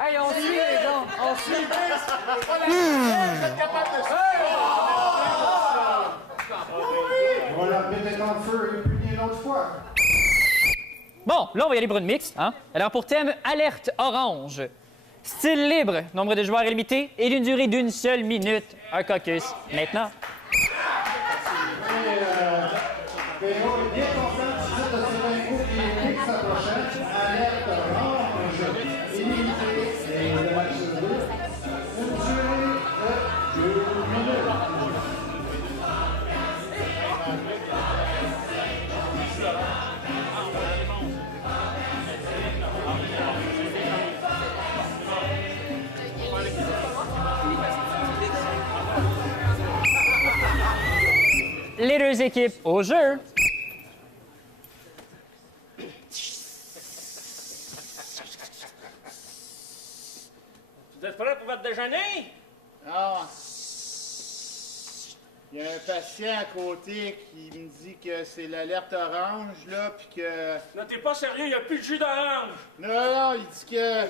Hey, on suit, les gars! On suit! On va la remettre en feu et punir une autre fois. Bon, là, on va y aller pour une mixte. Hein? Alors, pour thème alerte orange. Style libre, nombre de joueurs illimité et d'une durée d'une seule minute. Un caucus. Maintenant. Véro est bien content du site de ces infos qui est fixe la prochaine. Alerte orange. Illimité et le match de 2. Une durée de 2 minutes. Les 2 équipes au jeu. Vous êtes prêts pour votre déjeuner? Ah. Il y a un patient à côté qui me dit que c'est l'alerte orange, là, puis que... Non, t'es pas sérieux, il n'y a plus de jus d'orange! Non, il dit que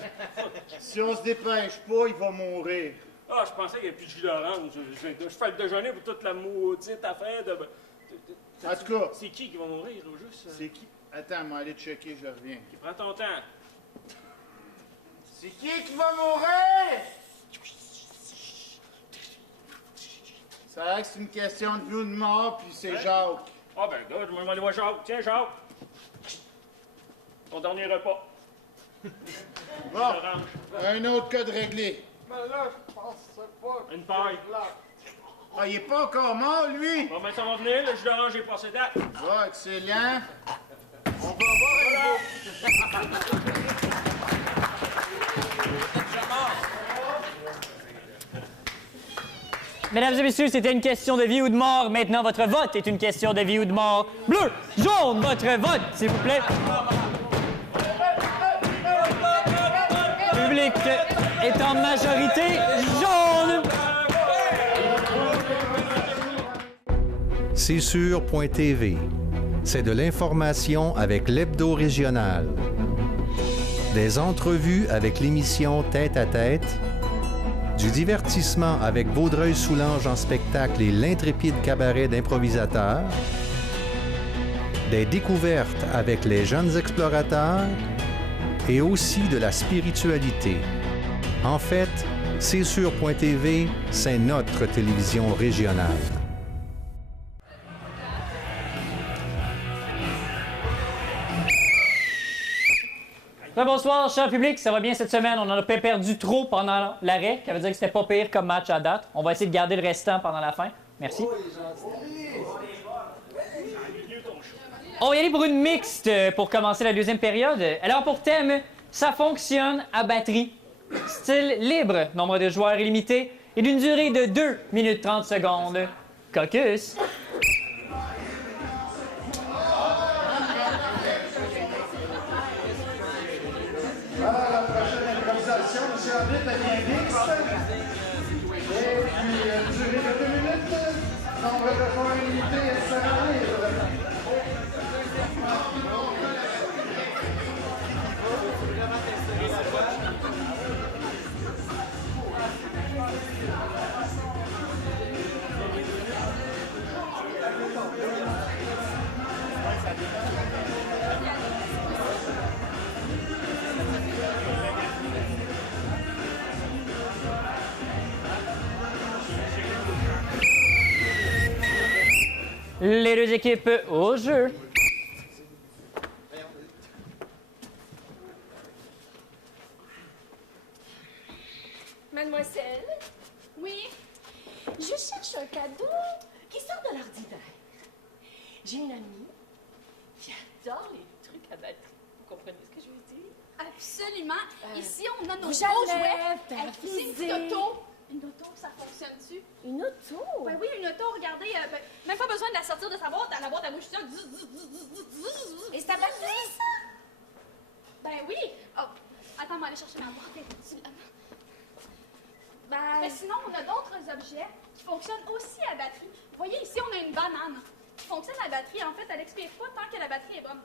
si on se dépêche pas, il va mourir. Ah, je pensais qu'il n'y avait plus de jus d'orange. Je fais le déjeuner pour toute la maudite affaire de... En tout cas... C'est qui va mourir, au juste? C'est qui? Attends, moi, aller checker, je reviens. Prends ton temps. C'est qui va mourir? Ça a l'air que c'est une question de vie ou de mort, puis c'est Jacques. Ah ben, gars, je vais aller voir Jacques. Tiens, Jacques. Ton dernier repas. Bon, un autre cas de réglé. Mais là, je pensais pas... Une paille. Ah, il est pas encore mort, lui? Bon, ben, ça va venir, le jus d'orange est passé date. Ah, excellent. On va voir Mesdames et messieurs, c'était une question de vie ou de mort. Maintenant, votre vote est une question de vie ou de mort. Bleu, jaune, votre vote, s'il vous plaît. Le public est en majorité jaune. C'est sûr.tv. C'est de l'information avec l'hebdo régional. Des entrevues avec l'émission Tête à tête. Du divertissement avec Vaudreuil-Soulanges en spectacle et l'intrépide cabaret d'improvisateurs. Des découvertes avec les jeunes explorateurs. Et aussi de la spiritualité. En fait, C'est sûr.tv, c'est notre télévision régionale. Bonsoir, cher public. Ça va bien cette semaine? On n'en a pas perdu trop pendant l'arrêt, qui veut dire que c'était pas pire comme match à date. On va essayer de garder le restant pendant la fin. Merci. On va y aller pour une mixte pour commencer la deuxième période. Alors, pour thème, ça fonctionne à batterie. Style libre, nombre de joueurs illimité et d'une durée de 2 minutes 30 secondes. Caucus. Alors, la prochaine improvisation, M. Arbitre, elle vient mixte. Et puis, durée de 2 minutes, nombre de joueurs illimité et sera libre. Les deux équipes au jeu. Mademoiselle? Oui? Je cherche un cadeau qui sort de l'ordinaire. J'ai une amie qui adore les trucs à batterie. Vous comprenez ce que je veux dire? Absolument. Ici, on a nos rouge gros à jouets. lèvres, Ici, une petite auto. Une auto, ça fonctionne-tu? Une auto? Ben oui, une auto, regardez. Même pas besoin de la sortir de sa boîte. Dans la boîte à mouche, ça. Et c'est à batterie, ça? Ben oui. Oh, attends, on va aller chercher ma boîte. Elle est dessus, là. Mais sinon, on a d'autres objets qui fonctionnent aussi à batterie. Vous voyez, ici, on a une banane qui fonctionne à batterie. En fait, elle expire pas tant que la batterie est bonne.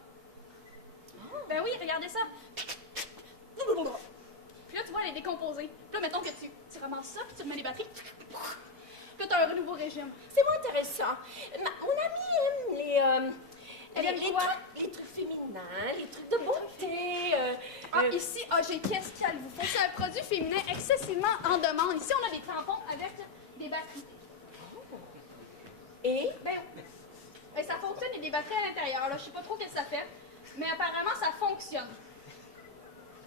Ben oui, regardez ça. Puis là, tu vois, elle est décomposée. Puis là, mettons que tu ramasses ça, puis tu remets les batteries. Puis là, t'as un nouveau régime. C'est moins intéressant. Mon amie aime les trucs féminins, les trucs de beauté. Ici, j'ai qu'est-ce qu'il vous faut. C'est un produit féminin excessivement en demande. Ici, on a des tampons avec des batteries. Et? Ben, ça fonctionne, il y a des batteries à l'intérieur. Là, je sais pas trop ce que ça fait, mais apparemment, ça fonctionne.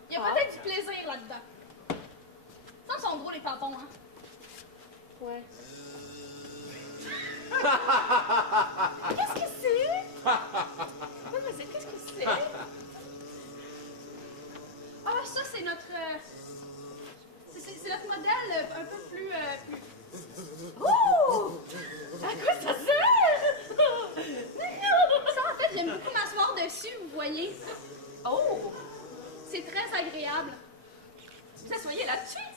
Il y a peut-être du plaisir là-dedans. Ça me semble drôle, les tampons, hein? Ouais. Qu'est-ce que c'est? Mademoiselle, qu'est-ce que c'est? Ça, c'est notre... c'est notre modèle un peu plus... Oh! À quoi ça sert? Ça, en fait, j'aime beaucoup m'asseoir dessus, vous voyez. Oh! C'est très agréable. Vous asseyez là-dessus?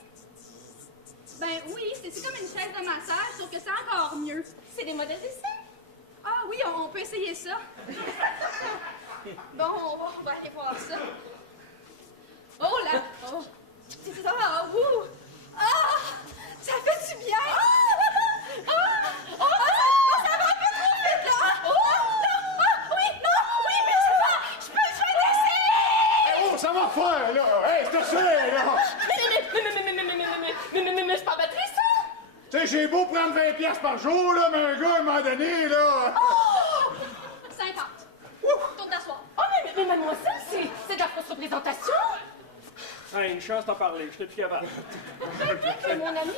Ben oui, c'est comme une chaise de massage, sauf que c'est encore mieux. C'est des modèles d'essai? Ah oui, on peut essayer ça. Bon, on va aller voir ça. Oh là! Oh. C'est ça, ouh! Ah! Ça fait du bien! Ça va un peu trop vite, là! Oui, mais je peux essayer! Oh, ça va faire, là! Hey, c'est ça, là! Mais je peux pas batterie, ça! Tu sais, j'ai beau prendre 20 piastres par jour, là, mais un gars, à un moment donné, là... 50. Tourne d'asseoir. Oh, mais mademoiselle, c'est de la fausse représentation! Une chance d'en parler, je t'ai plus capable. Mais mon ami...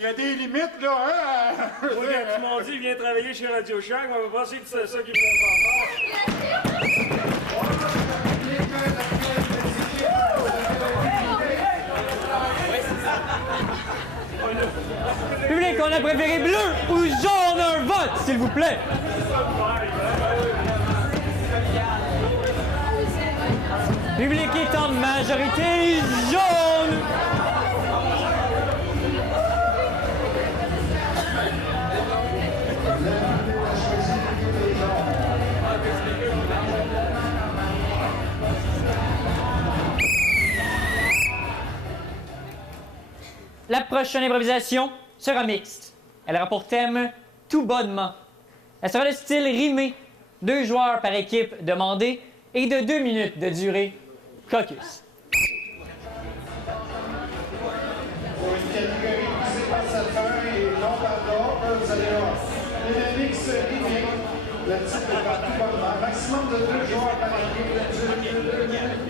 Il y a des limites, là, hein? Moi, quand tu m'as dit, viens travailler chez Radio Shack, on va penser que c'est ça qu'ils vont faire. Public, on a préféré bleu ou jaune? Un vote, s'il vous plaît. Public est en majorité jaune. La prochaine improvisation sera mixte. Elle aura pour thème « Tout bonnement ». Elle sera de style rimé, 2 joueurs par équipe demandés et de 2 minutes de durée. Caucus. Pour une catégorie poussée par certains et non par d'autres, vous allez voir une mix rythmique. Le titre est par tout bonnement. Maximum de 2 joueurs par équipe, la durée de 2 minutes.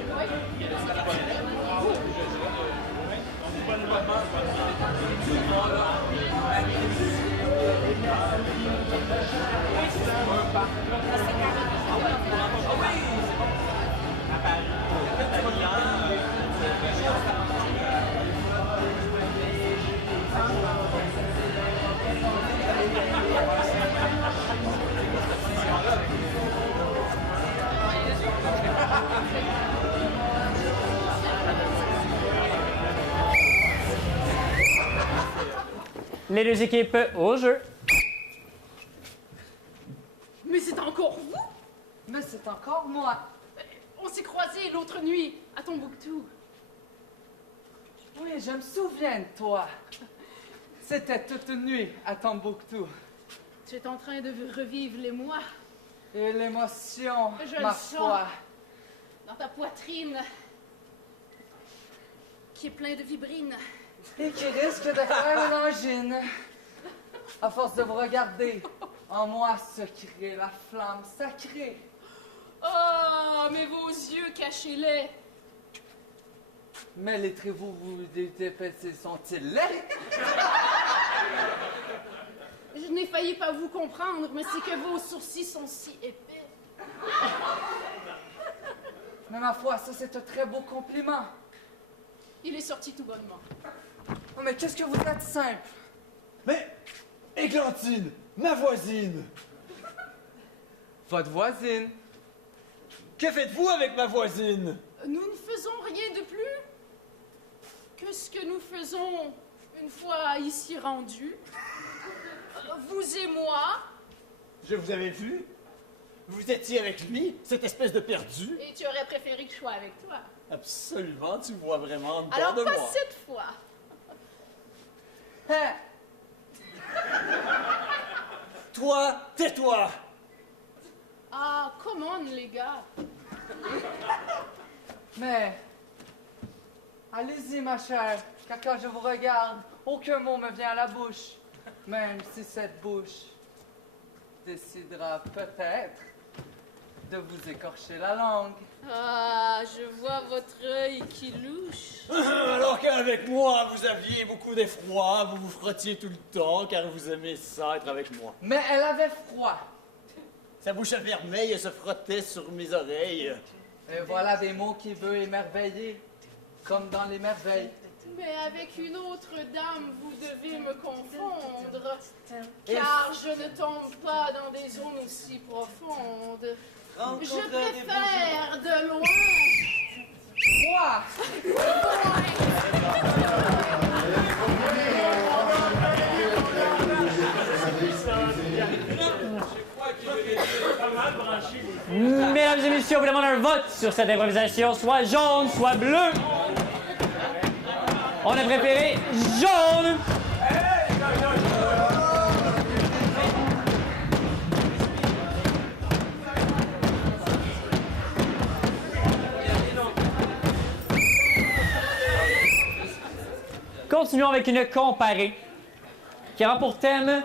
Les 2 équipes au jeu. Mais c'est encore vous? Mais c'est encore moi. On s'est croisés l'autre nuit à Tombouctou. Oui, je me souviens de toi. C'était toute une nuit à Tombouctou. Tu es en train de revivre les mois. Et l'émotion, Je ma le sens foi. dans ta poitrine qui est plein de vibrines. Et qui risque de faire une angine. À force de vous regarder, en moi se crée la flamme sacrée. Oh, mais vos yeux, cachez-les. Mais les traits vous dépaissez sont-ils laids? Je n'ai failli pas vous comprendre, mais c'est que vos sourcils sont si épais. Mais ma foi, ça c'est un très beau compliment. Il est sorti tout bonnement. Oh, mais qu'est-ce que vous êtes simple? Mais, Églantine, ma voisine! Votre voisine? Que faites-vous avec ma voisine? Nous ne faisons rien de plus que ce que nous faisons une fois ici rendus. Vous et moi. Je vous avais vu. Vous étiez avec lui, cette espèce de perdu. Et tu aurais préféré que je sois avec toi. Absolument, tu vois vraiment en Alors dehors de pas moi. cette fois. Hein? Toi, tais-toi! Ah, come on, les gars. Mais, allez-y, ma chère, car quand je vous regarde, aucun mot me vient à la bouche, même si cette bouche décidera peut-être de vous écorcher la langue. Ah, je vois votre œil qui louche. Alors qu'avec moi, vous aviez beaucoup d'effroi, vous vous frottiez tout le temps, car vous aimez ça, être avec moi. Mais elle avait froid. Sa bouche vermeille se frottait sur mes oreilles. Et voilà des mots qui veulent émerveiller, comme dans les merveilles. Mais avec une autre dame, vous devez me confondre, car je ne tombe pas dans des zones aussi profondes. Je préfère de loin. Moi! Mesdames et messieurs, on vous demande un vote sur cette improvisation, soit jaune, soit bleu. On a préféré jaune. Continuons avec une comparée qui aura pour thème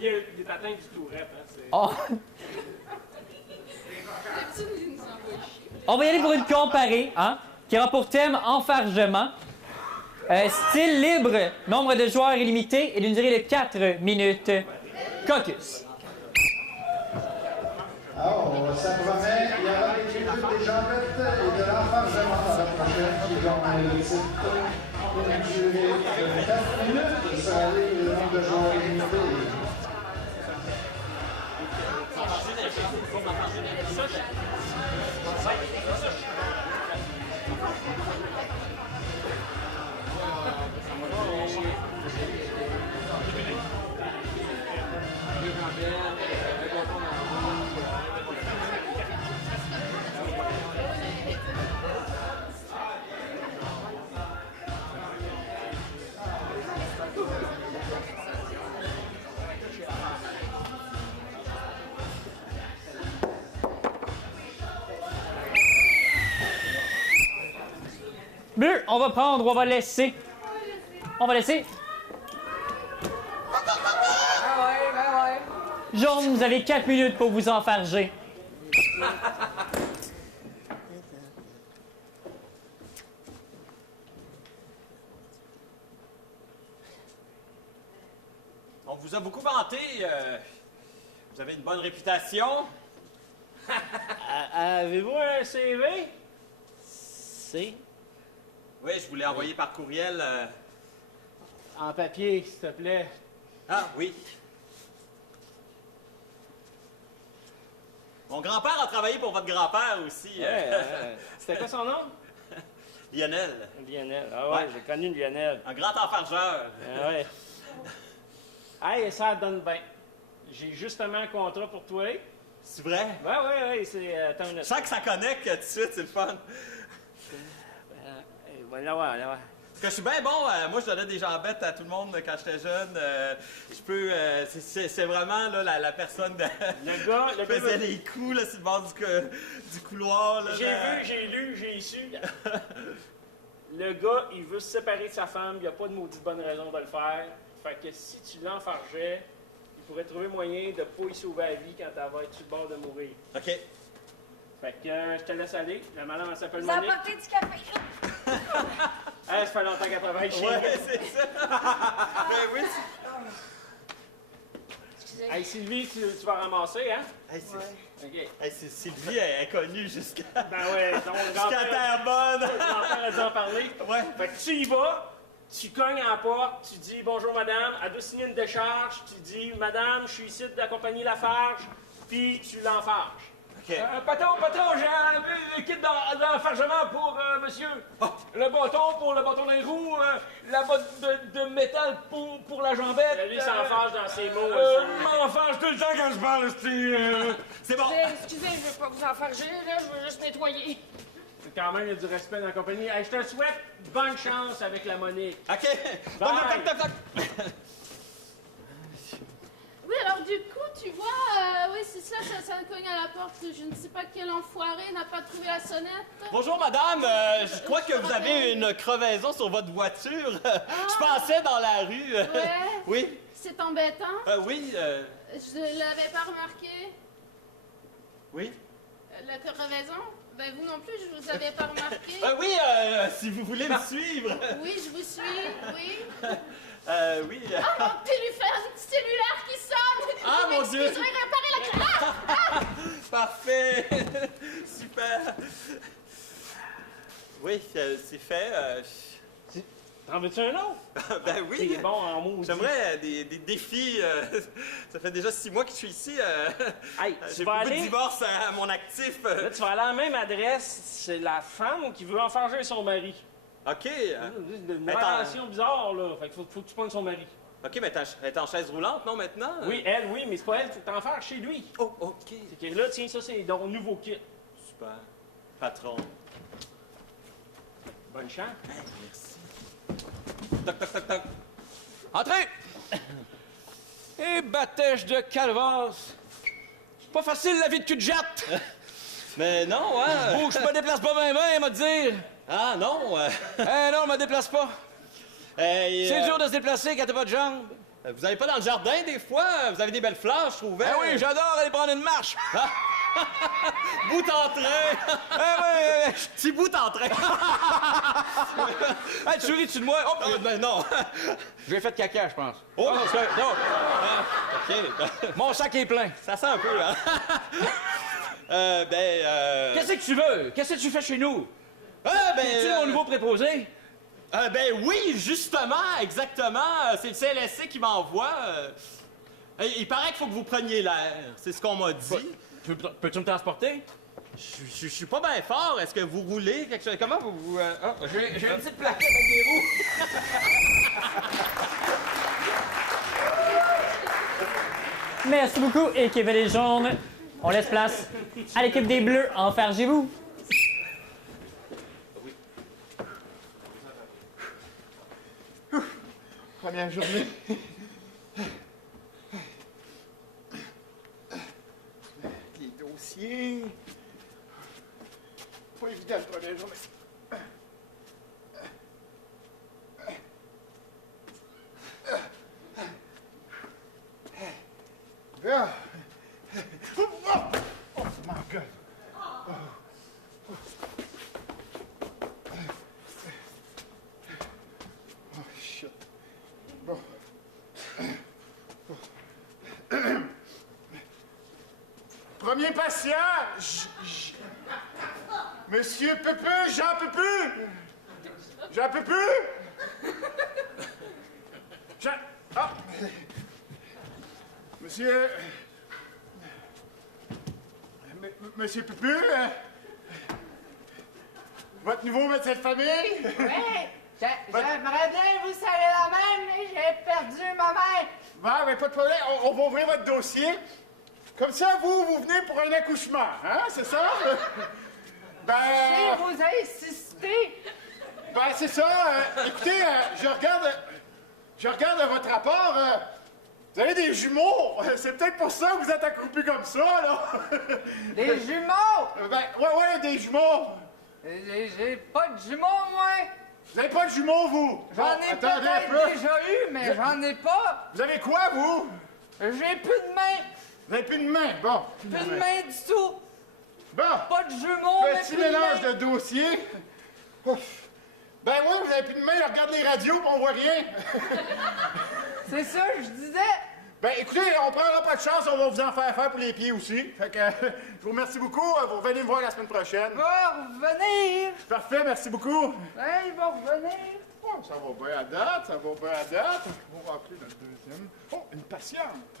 Il est atteint du Tourette, hein, c'est... Oh. On va y aller pour une comparée, hein, qui aura pour thème enfargement. Style libre, nombre de joueurs illimité et d'une durée de 4 minutes. Caucus. Alors, ça promet, il y aura des trucs des jambettes et de l'enfargement dans la prochaine qui gagne le titre. Une durée de 4 minutes, ça va aller le nombre de joueurs limité. on va prendre ou on va laisser? On va laisser. Ah ouais, ben ouais. Jaune, vous avez 4 minutes pour vous enfarger. On vous a beaucoup vanté. Vous avez une bonne réputation. Avez-vous un CV? C'est? Oui, je vous l'ai envoyé par courriel. En papier, s'il te plaît. Ah, oui. Mon grand-père a travaillé pour votre grand-père aussi. C'était quoi son nom? Lionel. Lionel. Ah ouais, j'ai connu Lionel. Un grand enfargeur. Ah ouais. Hey, ça donne bien. J'ai justement un contrat pour toi. C'est vrai? Ouais, c'est... attends une... Je sens que ça connecte tout de suite, c'est le fun. Là, ouais. Parce que je suis bien bon, moi je donnais des jambettes à tout le monde quand j'étais jeune. Je peux. C'est vraiment là, la personne Le gars faisait les coups là, sur le bord du couloir. Là, j'ai vu, j'ai lu, j'ai su. Le gars, il veut se séparer de sa femme, il n'y a pas de maudite bonne raison de le faire. Fait que si tu l'enfargeais, il pourrait trouver moyen de pas y sauver la vie quand elle va être sur le bord de mourir. OK. Fait que je te laisse aller. La madame, elle s'appelle Vous Monique. apportez du café. Ça fait longtemps qu'elle travaille chez nous. Ouais, c'est ça. Ben oui. Excusez. Hey, Sylvie, tu vas ramasser, hein? Hey, OK. hey, Sylvie, elle est connue jusqu'à Ouais, donc jusqu'à Terrebonne. Mon père a dû en parler. Ouais. Fait que tu y vas, tu cognes à la porte, tu dis « Bonjour, madame », elle doit signer une décharge, tu dis « Madame, je suis ici d'accompagner Lafarge », puis tu l'enfarges. OK. Patron, j'ai le kit d'enfargement pour monsieur. Le bâton pour le bâton d'un roue, la botte de métal pour la jambette. Lui, il s'enfarge dans ses mots. M'enfarge tout le temps quand je parle, c'est bon. Excusez, je veux pas vous enfarger, là, je veux juste nettoyer. Quand même, il y a du respect dans la compagnie. Hey, je te souhaite bonne chance avec la Monique. OK. Bye. Toc. Oui, alors du coup, tu vois, oui, c'est ça cogne à la porte. Je ne sais pas quel enfoiré n'a pas trouvé la sonnette. Bonjour, madame. Je crois que vous avez une crevaison sur votre voiture. Je passais dans la rue. Ouais. Oui. C'est embêtant. Oui. Je l'avais pas remarqué. Oui. La crevaison? Ben vous non plus, je vous avais pas remarqué. Oui, si vous voulez me suivre. Oui, je vous suis, oui. Oui. Ah, mon téléphone cellulaire qui sonne! Ah, mon Dieu! Je vais réparer la crevette! Parfait! Super! Oui, c'est fait. T'en veux-tu un autre? Ben oui! T'es bon en mots. J'aimerais des défis. Ça fait déjà 6 mois que je suis ici. Hey, j'ai beaucoup de divorces à mon actif. Là, tu vas aller à la même adresse. C'est la femme qui veut enfarger son mari. OK. Une relation bizarre, là. Fait qu'il faut que tu prennes son mari. OK, mais elle est en chaise roulante, non, maintenant? Oui, elle, oui, mais c'est pas elle. Faut que t'enfarges chez lui. Oh, OK. Fait que là, tiens, ça, c'est ton nouveau kit. Super. Patron. Bonne chance. Merci. Toc. Entrez! Et batèche de calvasse! C'est pas facile la vie de cul-de-jatte! Mais non, hein? Faut que je me déplace pas bien, m'a dire! Ah, non! Non, je me déplace pas! C'est dur de se déplacer quand t'as pas de jambes! Vous allez pas dans le jardin, des fois? Vous avez des belles fleurs, je trouvais! Ah oui, j'adore aller prendre une marche! Bout en train! Oui. Petit bout en train! Hey, tu ris-tu de moi? Oh, ben non! J'ai fait caca, je pense. Oh! OK. Mon sac est plein. Ça sent un peu, hein? Qu'est-ce que tu veux? Qu'est-ce que tu fais chez nous? Es-tu mon nouveau préposé? Ben oui, justement, exactement. C'est le CLSC qui m'envoie. Il paraît qu'il faut que vous preniez l'air. C'est ce qu'on m'a dit. Peux-tu me transporter? Je suis pas bien fort. Est-ce que vous roulez quelque chose? Comment vous... J'ai une petite plaquette avec des roues. Merci beaucoup, équipe des jaunes. On laisse place à l'équipe des bleus. Enfargez-vous. Première journée. Les dossiers. Pas évident la première journée. Ah. Oh, my God. Oh, shit. Bon. Premier patient, Monsieur Pepeux, Jean Pepeux. Jean Pepeux. Jean... Ah. Monsieur... Monsieur Pepeux, votre nouveau médecin de famille? Oui, j'aimerais bien vous saluer la même, mais j'ai perdu ma mère. Ouais, mais pas de problème, on va ouvrir votre dossier. Comme ça, vous venez pour un accouchement, hein, c'est ça? Ben... Si vous insistez. Ben, c'est ça. Écoutez, je regarde votre rapport. Vous avez des jumeaux. C'est peut-être pour ça que vous êtes accroupi comme ça, là. Des jumeaux? Ben, ouais, des jumeaux. J'ai pas de jumeaux, moi. Vous avez pas de jumeaux, vous? J'en ai peut-être déjà eu, mais j'en ai pas. Vous avez quoi, vous? J'ai plus de main. Vous avez plus de main, bon. Plus de main du tout. Bon. Pas de jumeaux, mais petit plus de mélange main. de dossiers. Ouf. Ben oui, vous avez plus de main, regarde les radios, puis on voit rien. C'est ça, je disais. Ben écoutez, on prendra pas de chance, on va vous en faire pour les pieds aussi. Fait que je vous remercie beaucoup. Vous revenez me voir la semaine prochaine. Il va revenir. Parfait, merci beaucoup. Il va revenir. Oh, ça va bien à date, ça va bien à date. On va appeler notre deuxième. Oh, une patiente.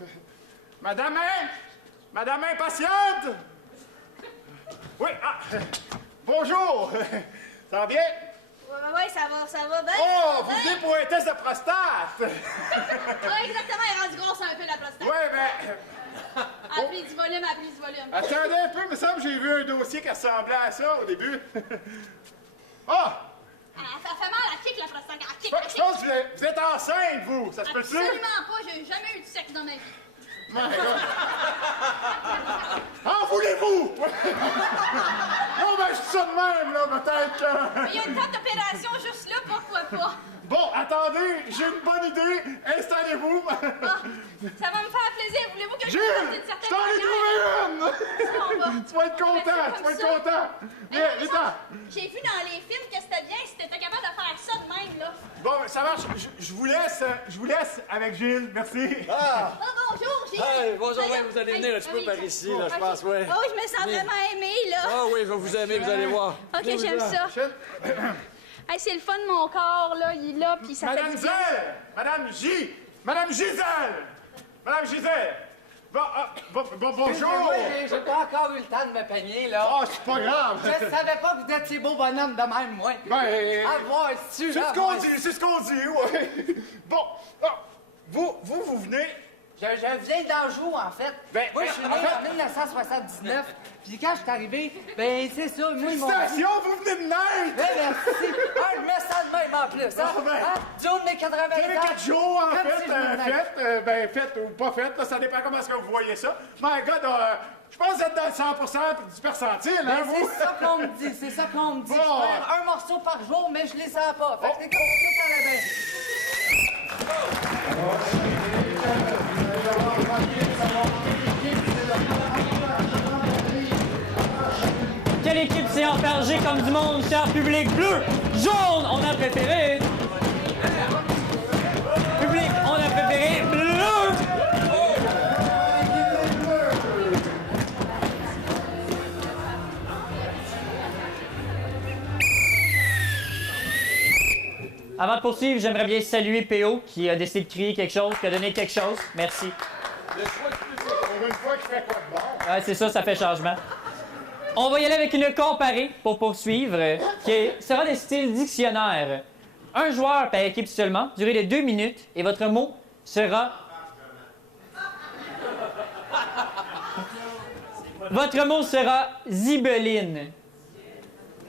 Madame, Madame impatiente. Oui, bonjour. Ça va bien? Oui, ça va bien. Oh, vous venez pour un test de prostate. Oui, exactement, elle est rendue grosse un peu la prostate. Oui, ben... Appelez du volume, appelez du volume. Attendez un peu, il me semble que j'ai vu un dossier qui ressemblait à ça au début. Ah! Ça fait mal à kick la prostate. Je pense que vous êtes enceinte, vous. Ça se peut-tu? Absolument pas, j'ai jamais eu de sexe dans ma vie. En voulez-vous? Non, ben, je suis ça de même, là, peut-être. Il y a une date d'opération juste là, pourquoi pas? Bon, attendez, j'ai une bonne idée. Installez-vous. Ça va me faire plaisir. Voulez-vous que je Gilles, vous fasse une certaine je t'en ai manière? trouvé une! Tu vas être content, Viens, viens. J'ai vu dans les films que c'était bien si t'étais capable de faire ça de même, là. Bon, ça marche. Je vous laisse avec Gilles. Merci. Oh, bonjour, Gilles. Hey, bonjour, ouais, vous allez venir un petit peu par ici, là, je pense, ouais. Oh, je me sens vraiment aimée, là. Ah oui, je vais vous aimer, vous allez voir. OK, j'aime ça. Hey, c'est le fun de mon corps, là. Il est là, puis ça fait Madame du bien. Zelle! Madame Gisèle! Madame Gisèle! Bonjour! J'ai pas encore eu le temps de me peigner, là. Ah, c'est pas grave! Je savais pas que vous êtes si beau bonhomme de même, moi. Ben... À voir, c'est ce qu'on dit, ouais. Bon, vous venez... Je viens d'Anjou, en fait. Moi, je suis né en 1979. Puis quand je suis arrivé, ben c'est ça, moi, félicitations, vous venez de naître! Ben, merci. Je mets ça de même en plus, hein? June des 80 ans. Vous avez 4 jours, en fait, faites ou pas faites, là, ça dépend comment est-ce que vous voyez ça. My God, je pense que vous êtes dans le 100% du percentile, hein, vous? C'est ça qu'on me dit, c'est ça qu'on me dit. Je perds un morceau par jour, mais je les sens pas. Fait que c'est comme tout allait bien. Quelle équipe s'est enfargée comme du monde, cher public? Bleu, jaune, on a préféré. Public, on a préféré bleu. Avant de poursuivre, j'aimerais bien saluer PO qui a décidé de crier quelque chose, qui a donné quelque chose. Merci. Une fois qu'il fait quoi de bon? Ouais, c'est ça, ça fait changement. On va y aller avec une comparée pour poursuivre, qui sera de style dictionnaire. Un joueur par équipe seulement, durée de 2 minutes, et votre mot sera... Votre mot sera zibeline.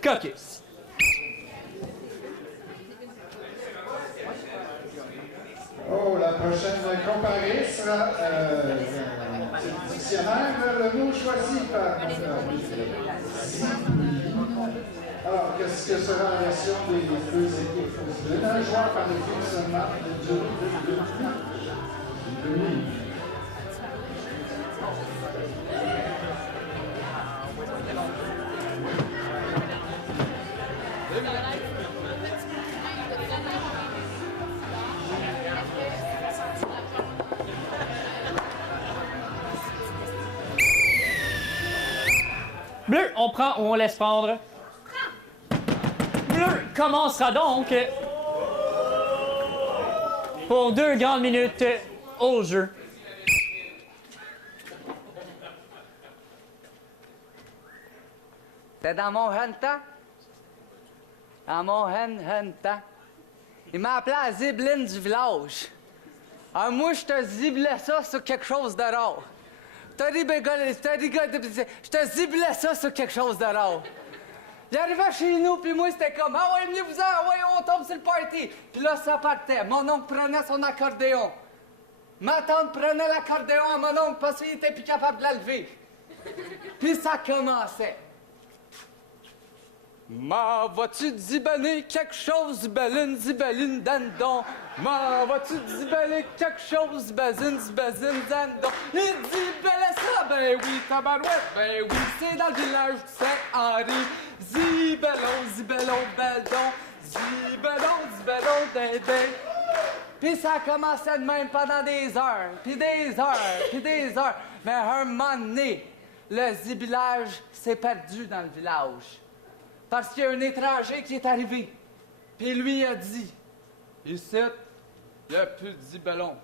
Caucus. Oh, la prochaine comparée sera le dictionnaire, le mot choisi par Alors, qu'est-ce que sera la version des deux équipes? Un joueur par équipe seulement, de durée de 2 minutes. Bleu, on prend ou on laisse prendre? Bleu commencera donc pour 2 grandes minutes au jeu. T'es dans mon henta? Dans mon henta. Il m'a appelé à Zibline du village. Alors moi, je te ziblais ça sur quelque chose de rare. Je te ziblais ça sur quelque chose de rare. J'arrivais chez nous, puis moi, c'était comme « Ah ouais, venez-vous-en, ah ouais, on tombe sur le party! » Puis là, ça partait. Mon oncle prenait son accordéon. Ma tante prenait l'accordéon à mon oncle parce qu'il était plus capable de la lever. Puis ça commençait. Ma vas-tu zibaler quelque chose, zibaline, dandon? Ma vas-tu zibaler quelque chose, zibazine, dandon? Il zibelait ça, ben oui, tabarouette, ben oui, c'est dans le village du Saint-Henri. Zibelon, beldon, zibelon, dédé. Puis ça commençait de même pendant des heures, puis des heures, puis des heures. Mais à un moment donné, le zibilage s'est perdu dans le village. Parce qu'il y a un étranger qui est arrivé. Puis lui a dit, ici, il n'y a plus de zibelon.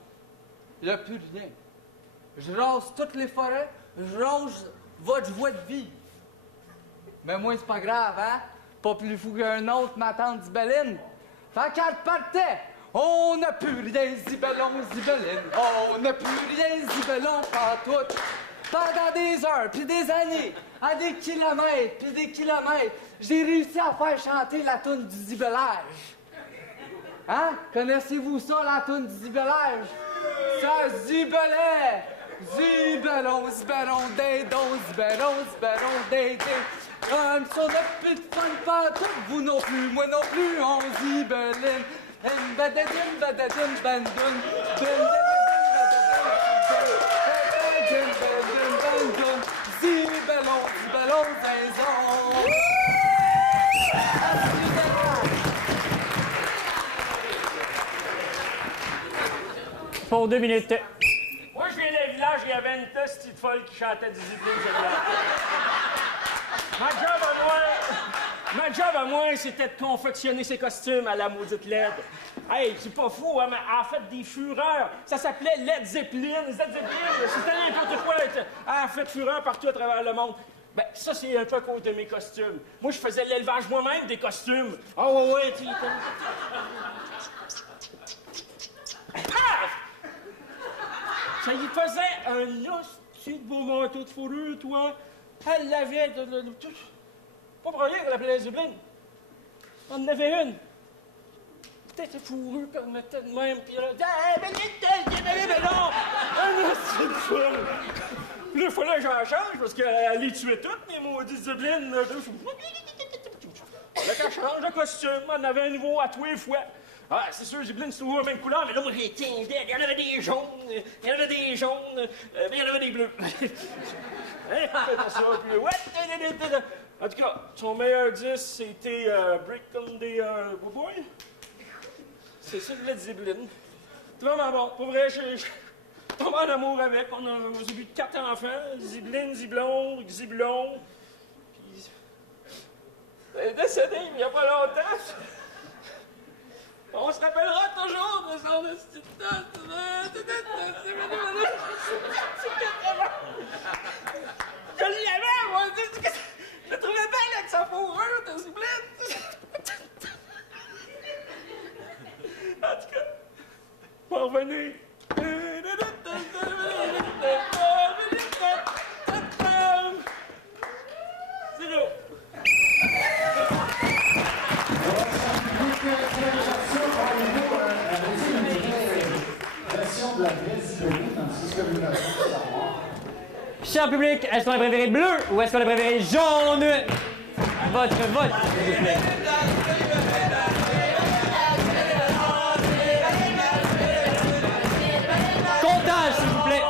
Il n'y a plus rien. Je rase toutes les forêts, je rase votre voie de vie. Mais moi, c'est pas grave, hein? Pas plus fou qu'un autre, ma tante Zibeline. Fait qu'elle partait. On n'a plus rien, zibelon, zibeline. On n'a plus rien, zibelon, pantoute. Pendant des heures, puis des années, à des kilomètres, puis des kilomètres, j'ai réussi à faire chanter la toune du zibelage. Hein? Connaissez-vous ça, la toune du zibelage? Ça zibelait! Zibelon, dindon, zibelon, dindé. Comme ça, depuis de fun pantoute, vous non plus, moi non plus, on zibeline. Badadum, badadum, bandum, zibelon, zinzon. Pour 2 minutes. Moi, je viens d'un village, il y avait une petite folle qui chantait du zibeline. Ma job à moi, c'était de confectionner ses costumes à la maudite LED. Hey, c'est pas fou, hein, mais en fait, des fureurs. Ça s'appelait Led Zeppelin. C'était n'importe quoi. En fait, fureur partout à travers le monde. Ben, ça, c'est un peu à cause de mes costumes. Moi, je faisais l'élevage moi-même des costumes. Ah ouais, tu Ça y faisait un hostie de beau manteau de fourrure, toi. Elle l'avait pas pour rien qu'elle l'appelait Zibline. On en avait une. Peut-être fourrure qu'on mettait de même, puis là... Mais non! Un hostie de fourrure! Là, il fallait que j'en change, parce qu'elle les tuait toutes, mes maudites Ziblines. Là, qu'elle change de costume, on en avait un nouveau à tous les fois. Ah, c'est sûr, Zibeline, c'est toujours la même couleur, mais là, moi, j'étais dead. Il y en avait des jaunes, mais il y en avait des bleus. Hein? Ça, puis, ouais. En tout cas, son meilleur disque, c'était Break on the Boy. C'est ça, le Zibeline. C'est vraiment bon. Pour vrai, je tombe en amour avec. On a eu 4 enfants. Zibeline, Ziblon, Zibulon. Puis... Elle est décédée il n'y a pas longtemps. On se rappellera toujours de son institut. Je l'aimais, moi. Je le trouvais belle avec sa fourrure de Zibeline. En tout cas, pour revenir. C'est là. Cher public, est-ce qu'on a préféré bleu ou est-ce qu'on a préféré jaune? Votre vote, s'il vous plaît. Comptage, s'il vous plaît.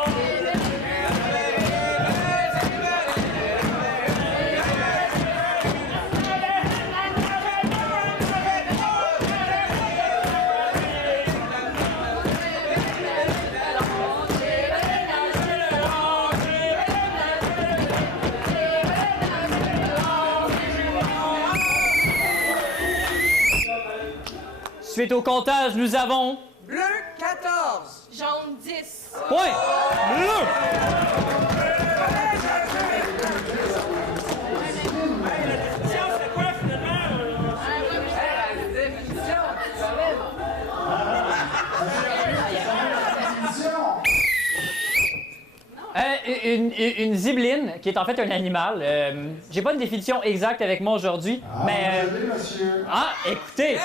Suite au comptage, nous avons... Bleu, 14. Jaune, 10. Point! Bleu! Une zibeline, qui est en fait un animal. J'ai pas une définition exacte avec moi aujourd'hui, mais... Désolé, monsieur. Ah, écoutez!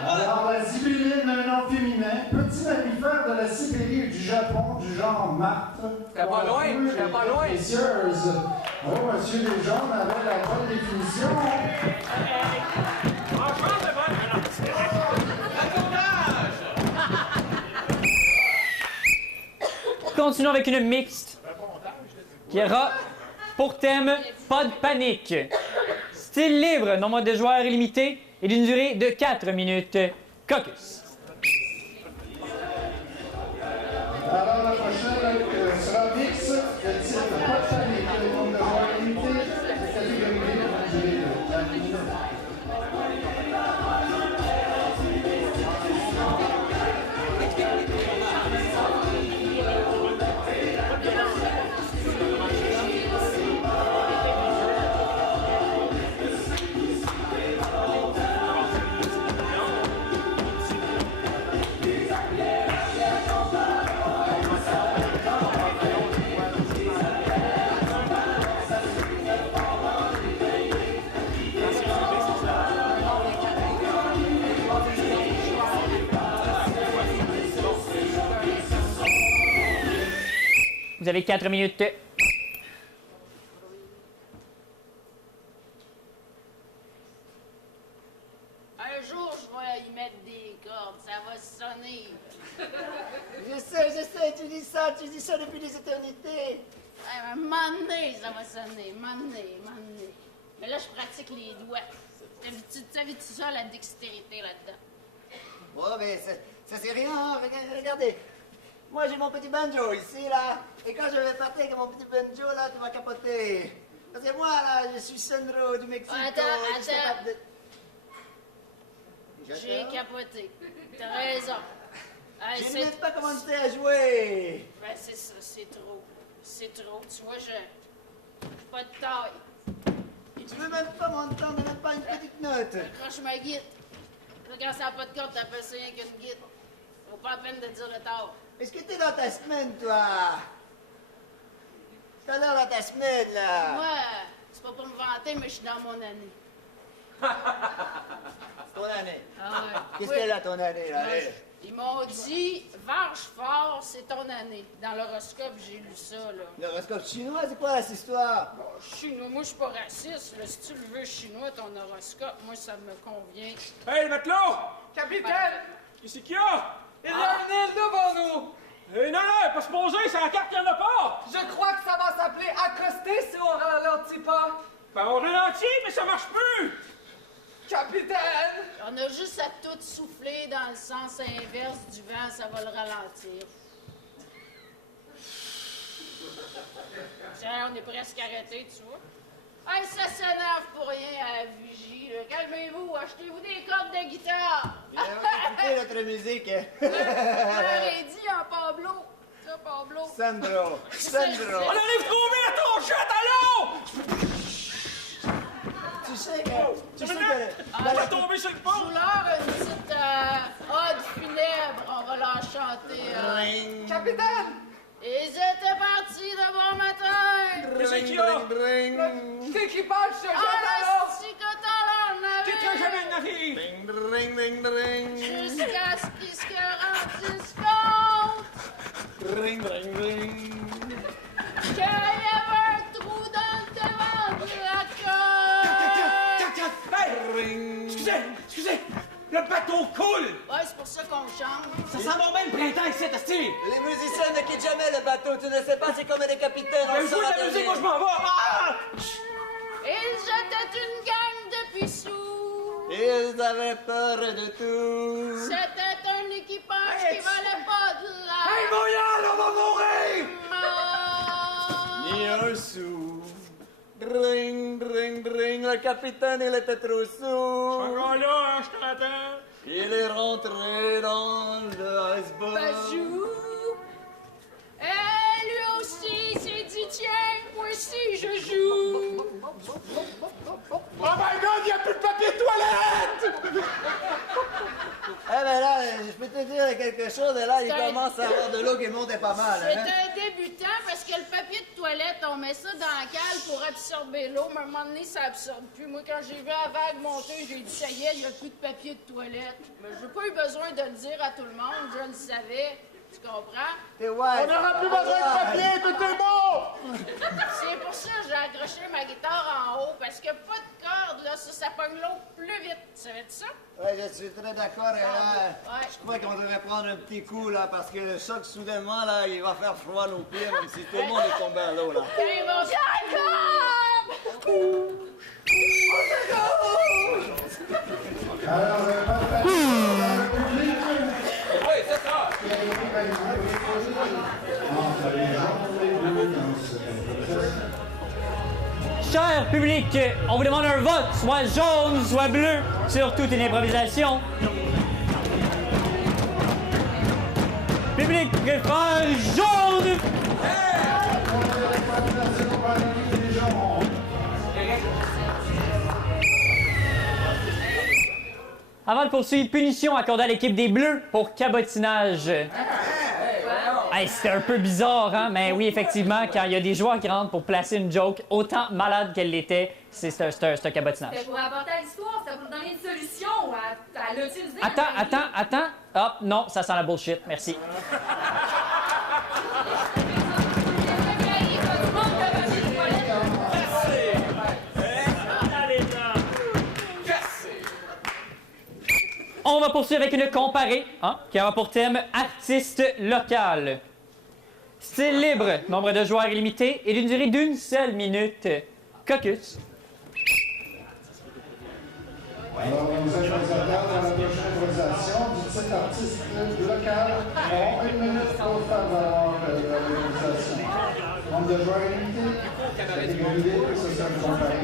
Alors, la zibeline, un nom féminin, petit mammifère de la Sibérie et du Japon, du genre martre. T'es pas loin, t'es pas loin. Précieuse. Oh, monsieur les jaunes avait la bonne définition. Continuons avec une mixte qui aura pour thème pas de panique. Style libre, nombre de joueurs illimité et d'une durée de 4 minutes. Caucus. Alors, la prochaine sera mix, le titre pas de panique, le nombre de joueurs limité, catégorie libre, durée de 4 minutes. Vous avez 4 minutes. Un jour, je vais y mettre des cordes, ça va sonner. Je sais, tu dis ça depuis des éternités. Un moment donné, ça va sonner, un moment donné. Mais là, je pratique les doigts. T'avais-tu ça, la dextérité là-dedans? Ouais, mais ça c'est rien, hein. Regardez. Moi, j'ai mon petit banjo ici, là. Et quand je vais partir avec mon petit banjo, là, tu vas capoter. Parce que moi, là, je suis Sandro du Mexique. Attends. J'ai capoté. T'as raison. Je ne sais même pas comment tu à jouer. Ben, c'est ça, c'est trop. C'est trop. Tu vois, j'ai pas de taille. Et tu veux même pas m'entendre, même pas une petite note. Accroche ma guide. Là, quand ça n'a pas de corde, t'appelles ça rien qu'une guide. Faut pas la peine de dire le tard. Est-ce que t'es dans ta semaine, toi? T'as l'air dans ta semaine, là. Moi, c'est pas pour me vanter, mais je suis dans mon année. Ton année? Ah ouais. Qu'est-ce qu'elle a, ton année, là? Ils m'ont dit, varge fort, c'est ton année. Dans l'horoscope, j'ai lu ça, là. L'horoscope chinois, c'est quoi, cette histoire? Bon, chinois, moi, je suis pas raciste. Là. Si tu le veux chinois, ton horoscope, moi, ça me convient. Hey, le matelot! Capitaine! Qu'est-ce qu'il y a? Il y a une île devant nous! Non, pas se poser, c'est la carte qu'il n'y en a pas! Je crois que ça va s'appeler accoster si on ralentit pas. Ben, on ralentit, mais ça marche plus! Capitaine! On a juste à tout souffler dans le sens inverse du vent, ça va le ralentir. Tiens, on est presque arrêté, tu vois. Hey, ça s'énerve pour rien à la vigie, là. Calmez-vous, achetez-vous des cordes de guitare. Écoutez notre musique. Je leur ai dit en Pablo. Ça, Pablo. Sandro. On arrive trop vite à ton jet, allô! Tu sais que... On va tomber sur le pont! Joue-leur une petite ode funèbre, on va leur chanter. Capitaine! Ils étaient partis de bon matin! Qu'est-ce qu'il y a? L'équipage se jette à l'eau! Quelqu'un jamais de navire! Jusqu'à ce qu'ils se rendissent compte qu'il y avait un trou dans le devant de la coque! Hey! Excusez! Le bateau coule! Ouais, c'est pour ça qu'on chante. Ça sent bon bien le printemps ici, Tasti! Les musiciens ne quittent jamais le bateau, tu ne sais pas, c'est comme les capitaines. Ben, joue de la musique, moi je m'en vais! Ah! Ils étaient une gang de pissous. Ils avaient peur de tout. C'était un équipage qui valait pas de la... Hey, Montréal, on va mourir! Ni un sou. Dring, dring, dring, le capitaine, il était trop sourd. Encore là, hein, je t'entends. Il est rentré dans le iceberg. Bazou! Lui aussi, s'est dit, tiens, moi aussi, je joue! Oh my God, il n'y a plus de papier de toilette! Eh ben là, je peux te dire quelque chose, et là, il commence à avoir de l'eau qui monte pas mal. C'est Hein? un débutant parce que le papier de toilette, on met ça dans la cale pour absorber l'eau, mais à un moment donné, ça absorbe plus. Moi, quand j'ai vu la vague monter, j'ai dit, ça y est, il n'y a plus de papier de toilette. Mais j'ai pas eu besoin de le dire à tout le monde, je le savais. Tu comprends? Ouais. On n'aura plus besoin de papier, tout est bon! C'est pour ça que j'ai accroché ma guitare en haut, parce que pas de corde, là, ça pogne l'eau plus vite. Tu savais ça? Ouais, je suis très d'accord. Et là, Ouais. je crois qu'on devrait prendre un petit coup, là, parce que le choc, soudainement, là, il va faire froid aux pieds, même si tout le monde est tombé à l'eau, là. Hey, mon Alors, pas de papier dans le public. Oui, c'est ça. Entre les gens et les bleus dans ce contexte. Cher public, on vous demande un vote, soit jaune, soit bleu, sur toute une improvisation. Public préfère jaune! Avant de poursuivre, punition accordée à l'équipe des Bleus pour cabotinage. Hey, c'était un peu bizarre, hein? Mais oui, effectivement, quand il y a des joueurs qui rentrent pour placer une joke, autant malade qu'elle l'était, c'est un cabotinage. C'était pour apporter à l'histoire, c'était pour donner une solution. Elle l'a utilisé. Attends. Hop, non, ça sent la bullshit. Merci. On va poursuivre avec une comparée, hein, qui aura pour thème artiste local. Style libre, nombre de joueurs illimité et d'une durée d'une seule minute. Caucus. Alors, nos improvisateurs dans la prochaine improvisation du titre artiste local ont 1 minute pour faire valoir leur improvisation. Nombre de joueurs illimité, catégorie libre, ce sera une comparée.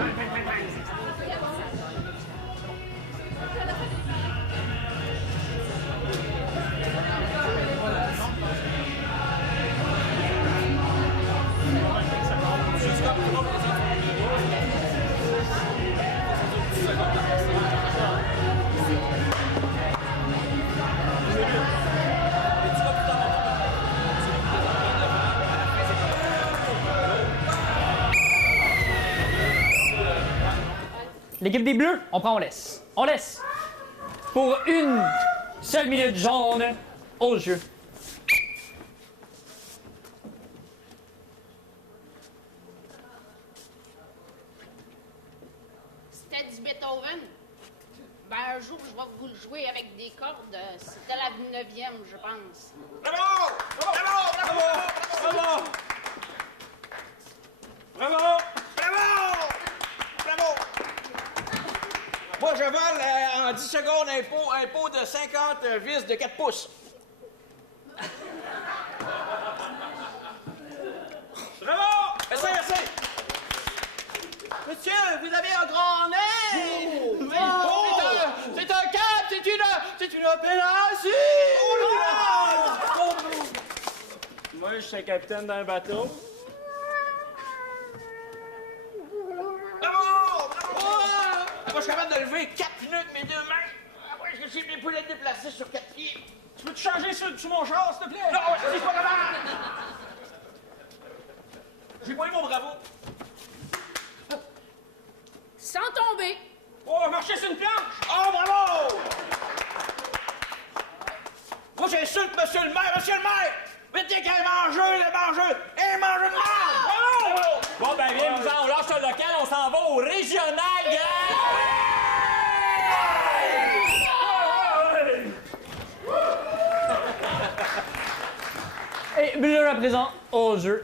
L'équipe des Bleus, on prend, on laisse. On laisse. Pour une seule minute jaune au jeu. C'était du Beethoven. Ben, un jour, je vais vous le jouer avec des cordes. C'était la 9e, je pense. Bravo! Bravo! Bravo! Bravo! Bravo! Bravo! Bravo! Moi, je vole en 10 secondes un pot de 50 vis de 4 pouces. Bravo! Merci, merci! Monsieur, vous avez un grand nez! Oh! C'est un cap, c'est une opération! Moi, je suis capitaine d'un bateau. Bravo! Bravo! Moi, je suis capable de lever 4 minutes mes deux mains. Après, je suis bien plus les déplacer sur 4 pieds. Tu peux te changer sur mon char, s'il te plaît? Non, c'est pas capable! J'ai pas eu mon bravo. Sans tomber. Oh, marcher sur une planche! Oh, bravo! Moi, j'insulte monsieur le maire. Monsieur le maire! Vite, qu'il est mangeux, le mangeux! Et mangeux de merde! Bravo! Bon, ben, viens, on lâche le local, on s'en va au régional, Et Bleu à présent au jeu.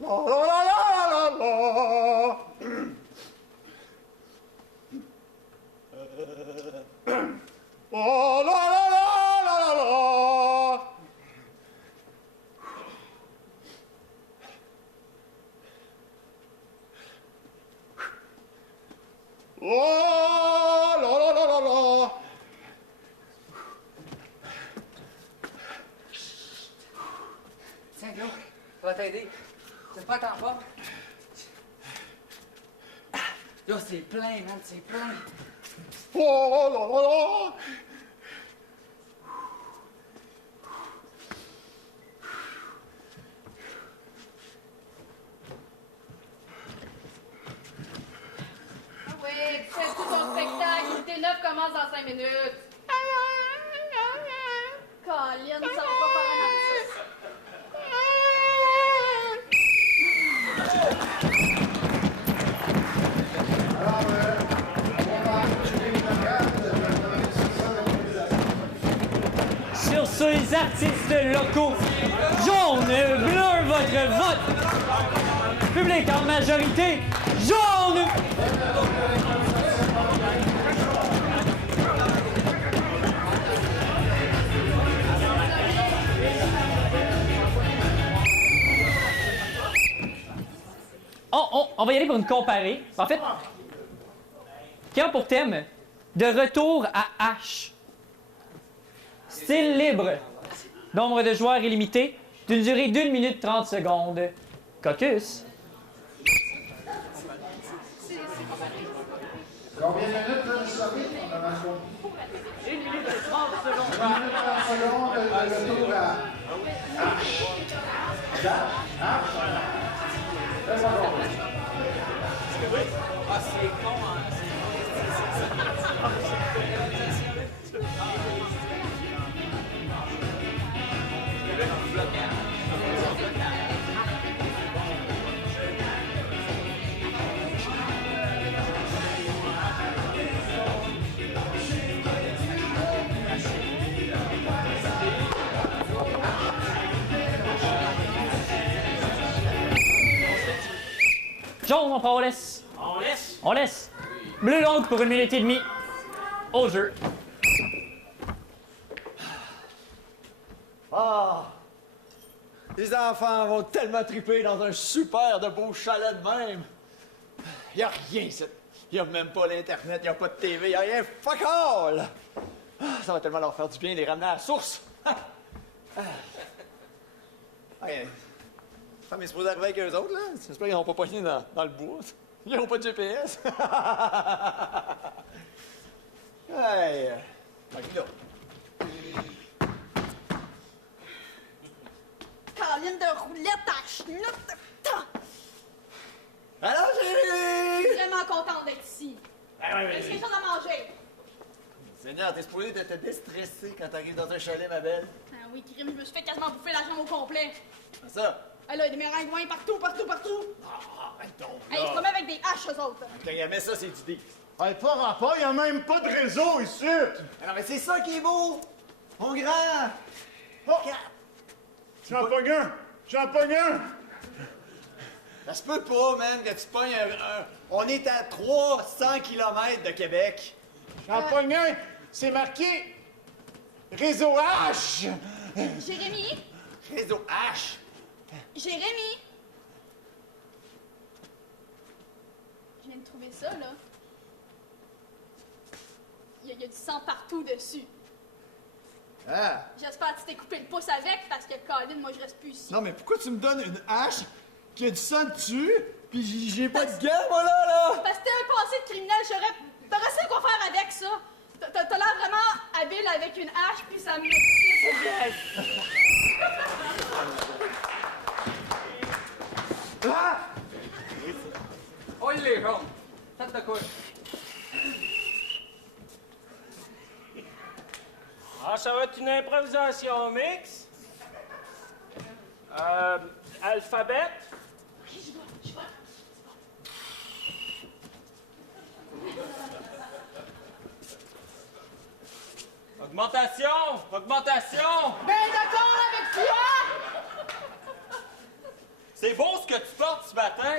La la la la la la la la la. va t'aider. C'est pas tant fort. Yo, c'est plein, man, c'est plein. Oh là là là! Oui, tu fais tout ton spectacle. T9 commence dans 5 minutes. Colin, ça va pas faire un artiste. Sur ces artistes locaux, jaune, bleu, votre vote. Public en majorité, jaune. On va y aller pour une comparée. En fait, qui a pour thème de retour à H. Style libre. Nombre de joueurs illimité. D'une durée d'1 minute 30 secondes. Caucus. Combien de minutes, là, je savais? 1 minute 30 secondes. 1 minute 30 secondes, le retour à H. H. Fais ça bon. Ah, c'est con, hein? Jaune, on laisse. On laisse? On laisse. Bleu longue pour 1 minute et demie. Au jeu. Ah! Les enfants vont tellement triper dans un super de beau chalet de même. Y a rien, ça. Y a même pas l'Internet, y a pas de TV, y a rien. Fuck all! Ah, ça va tellement leur faire du bien, les ramener à la source. Hey, femme est supposée arriver avec eux autres, là. J'espère qu'ils n'ont pas pogné dans le bois. Ils n'ont pas de GPS. Hey! Là. Caroline de roulette à chenoute. Alors, Je suis vraiment contente d'être ici. Est-ce qu'il y a quelque chose à manger? Seigneur, t'es supposé de te déstresser quand t'arrives dans un chalet, ma belle. Ah oui, crime, je me suis fait quasiment bouffer la jambe au complet. C'est ça. Ah là, il y a des meringues partout. Ah, arrête donc, là. Hey, ils se promènent avec des haches, eux autres. Quand il met ça, c'est du dé. Hey, pas rapport, y a même pas de réseau ici! Alors, mais c'est ça qui est beau! Mon grand! Oh! J'en pogne un! J'en pogne un! Ça se peut pas, man, que tu pognes un... On est à 300 km de Québec. J'en pogne un! C'est marqué... Réseau H! Jérémy? Réseau H? Jérémy? Je viens de trouver ça, là. Il y a du sang partout dessus. Ah! J'espère que tu t'es coupé le pouce avec, parce que, Colin, moi, je reste plus ici. Non, mais pourquoi tu me donnes une hache qui a du sang dessus, pis j'ai pas de gants, moi, là? Parce que t'es un passé de criminel, t'aurais su quoi faire avec ça. T'as l'air vraiment habile avec une hache, puis ça me... Ah! Oh, il est rond. Tête de quoi? Ah, ça va être une improvisation mix. Alphabet. Je vois. Augmentation! Ben d'accord avec toi! C'est beau ce que tu portes ce matin.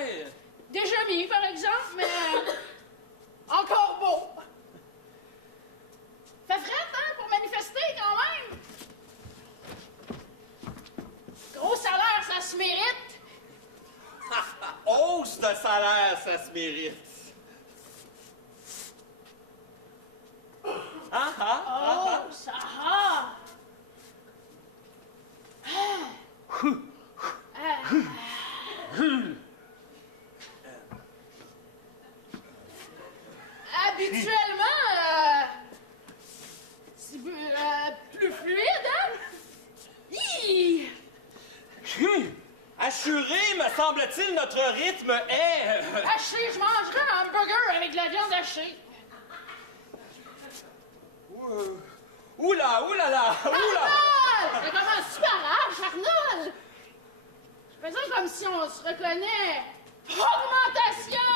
Déjà mis, par exemple, mais encore beau. Fait frais, hein, pour manifester quand même. Gros salaire, ça se mérite. Hausse de salaire, ça se mérite. Oh, ça a. Assuré, me semble-t-il, notre rythme est... Haché, je mangerai un hamburger avec de la viande hachée. Oula! Arnold! Ça commence super large, Arnold! Je fais ça comme si on se reconnaît. Augmentation!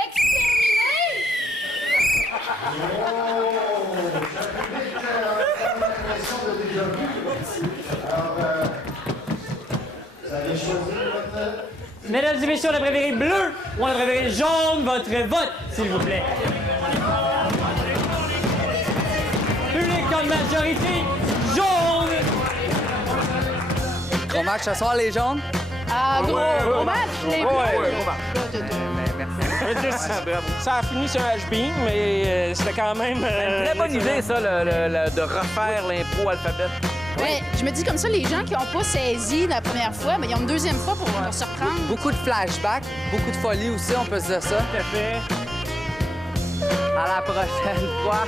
Exterminé! l'impression de déjà vu. Alors, vous avez choisi votre... Mesdames et messieurs, on a préféré bleu ou on a préféré jaune, votre vote, s'il vous plaît. Public en majorité, jaune. Gros match ce soir, les jaunes? Ah, gros match, les bleus. Merci. Ça a fini sur un H-beam, mais c'était quand même... Une très bonne idée, ça, de refaire l'impro alphabet. Ouais, je me dis comme ça, les gens qui n'ont pas saisi la première fois, mais ils ont une deuxième fois pour se reprendre. Beaucoup de flashbacks, beaucoup de folie aussi, on peut se dire ça. Tout à fait. À la prochaine fois.